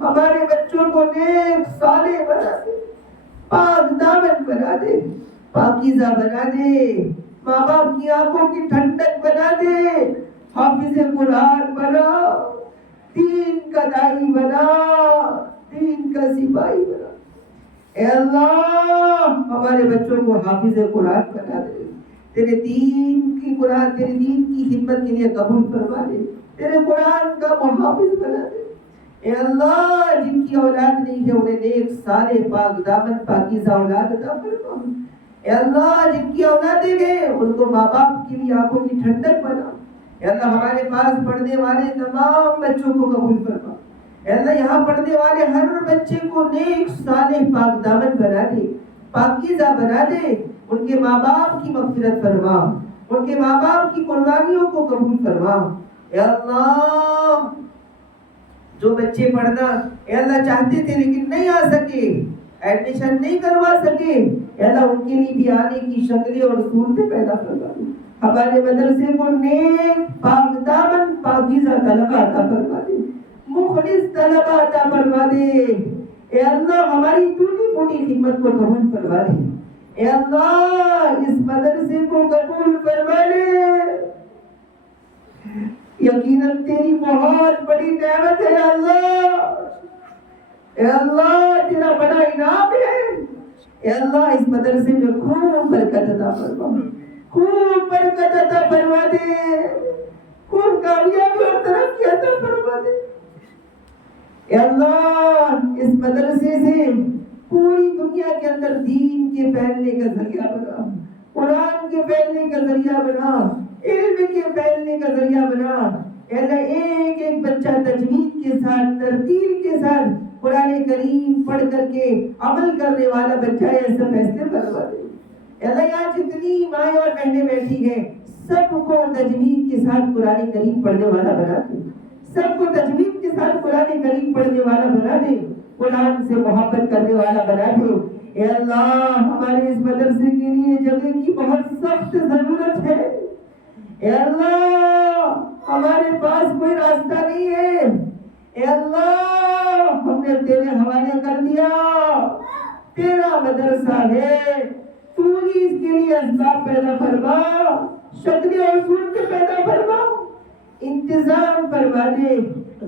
ہمارے بچوں کو نیک صالح بنا دے، پاک دامن بنا دے، پاکیزہ بنا دے، ماں باپ کی آنکھوں کی ٹھنڈک بنا دے، حافظ قرآن بنا، دین کا داعی بنا، دین کا سپاہی بنا۔ اے اللہ ہمارے بچوں کو حافظ قرآن بنا دے، تیرے دین کی قرآن، تیرے دین کی خدمت کے لیے قبول فرما دے، تیرے قرآن کا محافظ بنا دے۔ اے اللہ جن کی اولاد نہیں ہے انہیں نیک صالح پاک دامن پاکیزہ اولاد عطا فرما۔ اے اللہ جن کی اولادیں ہیں ان کو ماں باپ کے لیے آنکھوں کی ٹھنڈک بنا۔ اے اللہ ہمارے پاس پڑھنے والے تمام بچوں کو قبول فرما۔ اے اللہ یہاں پڑھنے والے ہر بچے کو نیک صالح پاک دامن بنا دے، پاکیزہ بنا دے، ان کے ماں باپ کی مغفرت فرما، ان کے ماں باپ کی قربانیوں کو قبول فرما۔ اے اللہ جو بچے پڑھنا اے اللہ چاہتے تھے لیکن نہیں آ سکے، ایڈمیشن نہیں کروا سکے، اے اللہ ان کے لیے بھی آنے کی شکلیں اور صورتیں پیدا فرما دے، ہمارے مدرسے کو نیک پاک دامن پاکیزہ طلبہ عطا فرما دے، مخلص طلبہ عطا فرما دے۔ اے اللہ ہماری ٹوٹی پھوٹی خدمت کو قبول فرما دے، اے اللہ اس مدرسے کو قبول فرما لے، یقیناً تیری بہت بڑی نعمت ہے اللہ، اے اللہ تیرا بڑا انعام ہے، اے اللہ اس مدرسے میں خوب برکت عطا فرما، خوب برکت عطا فرما دے، خوب کامیابی اور ترقی عطا فرما دے۔ اے اللہ اس مدرسے سے پوری دنیا کے اندر دین کے پھیلنے کا ذریعہ بنا، قرآن کے پھیلنے کا ذریعہ بنا، علم کے پھیلنے کا ذریعہ بنا۔ اے اللہ ایک ایک بچہ تجوید کے ساتھ ترتیل کے ساتھ قرآن کریم پڑھ کر کے عمل کرنے والا بچہ ہے، ایسے فیصلے فرما دے اے اللہ۔ یہاں جتنی مائیں اور بہنیں بیٹھی ہیں سب کو تجوید کے ساتھ قرآن کریم پڑھنے والا بنا دے، سب کو تجوید کے ساتھ قرآن کریم پڑھنے والا بنا دے، قرآن سے محبت کرنے والا بنا دے اے اللہ۔ ہمارے اس مدرسے کے لیے جگہ کی بہت سخت ضرورت ہے اے اللہ، ہمارے پاس کوئی راستہ نہیں ہے اے اللہ، ہم نے تیرے حوالے کر دیا، تیرا مدرسہ ہے، تو ہی اس کے لیے اسباب پیدا فرما، شکل اور صورت پیدا فرما، انتظام فرما دے،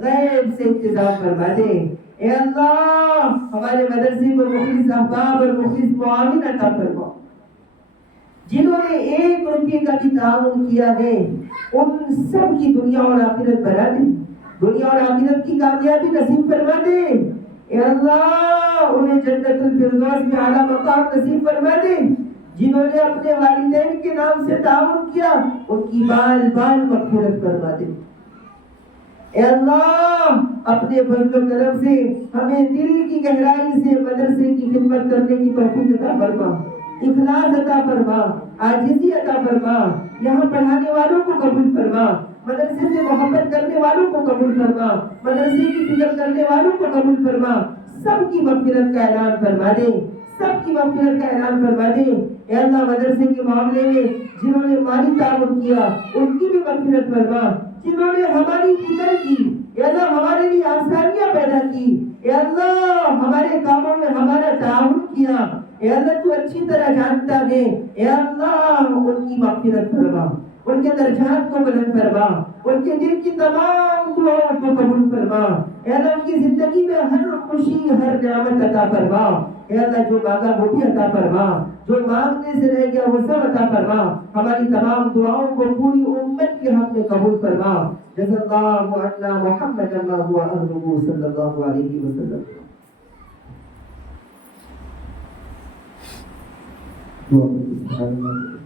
غیب سے انتظام فرما دے اے اللہ۔ ہمارے مدرسے کو مخلص احباب اور مخلص معاون عطا فرما، جنہوں نے 1 روپے کا بھی تعاون کیا ہے ان سب کی دنیا اور آخرت بنا دے، دنیا اور آخرت کی کامیابی نصیب فرما دے اے اللہ۔ انہیں جنت الفردوس میں اعلیٰ مقام نصیب فرما دے، جنہوں نے اپنے والدین کے نام سے تعاون کیا ان کی بال بال مغفرت فرما دے اے اللہ۔ اپنے فضل و کرم سے ہمیں دل کی گہرائی سے مدرسے کی خدمت کرنے کی توفیق عطا فرما، اخلاص عطا فرما، عاجزی عطا فرما، یہاں پڑھانے والوں کو قبول فرما، مدرسے سے محبت کرنے والوں کو قبول فرما، مدرسے کی فکر کرنے والوں کو قبول فرما، سب کی مغفرت کا اعلان فرما دے، سب کی مغفرت کا اعلان فرما دے اے اللہ۔ مدرسے کے معاملے میں جنہوں نے مالی تعاون کیا ان کی بھی مغفرت فرما، جنہوں نے ہماری فکر کی اے اللہ، ہمارے لیے آسانیاں پیدا کی اے اللہ، ہمارے کاموں میں ہمارا تعاون کیا اے اللہ، تو اچھی طرح جانتا ہے اے اللہ، ان کی مغفرت فرما، ان کے درجات کو بلند فرما، ان کے دل کی تمام دعاؤں کو قبول فرما اے اللہ۔ ان کی زندگی میں ہر خوشی ہر نعمت عطا فرما اے اللہ، جو مانگا وہ بھی عطا فرما، جو مانگنے سے رہ گیا وہ سب عطا فرما، ہماری تمام دعاؤں کو پوری امت کے حق میں قبول فرما۔ جزا اللہ عنا محمد اللہ و اہلہ صلی اللہ علیہ وسلم۔ سبحان اللہ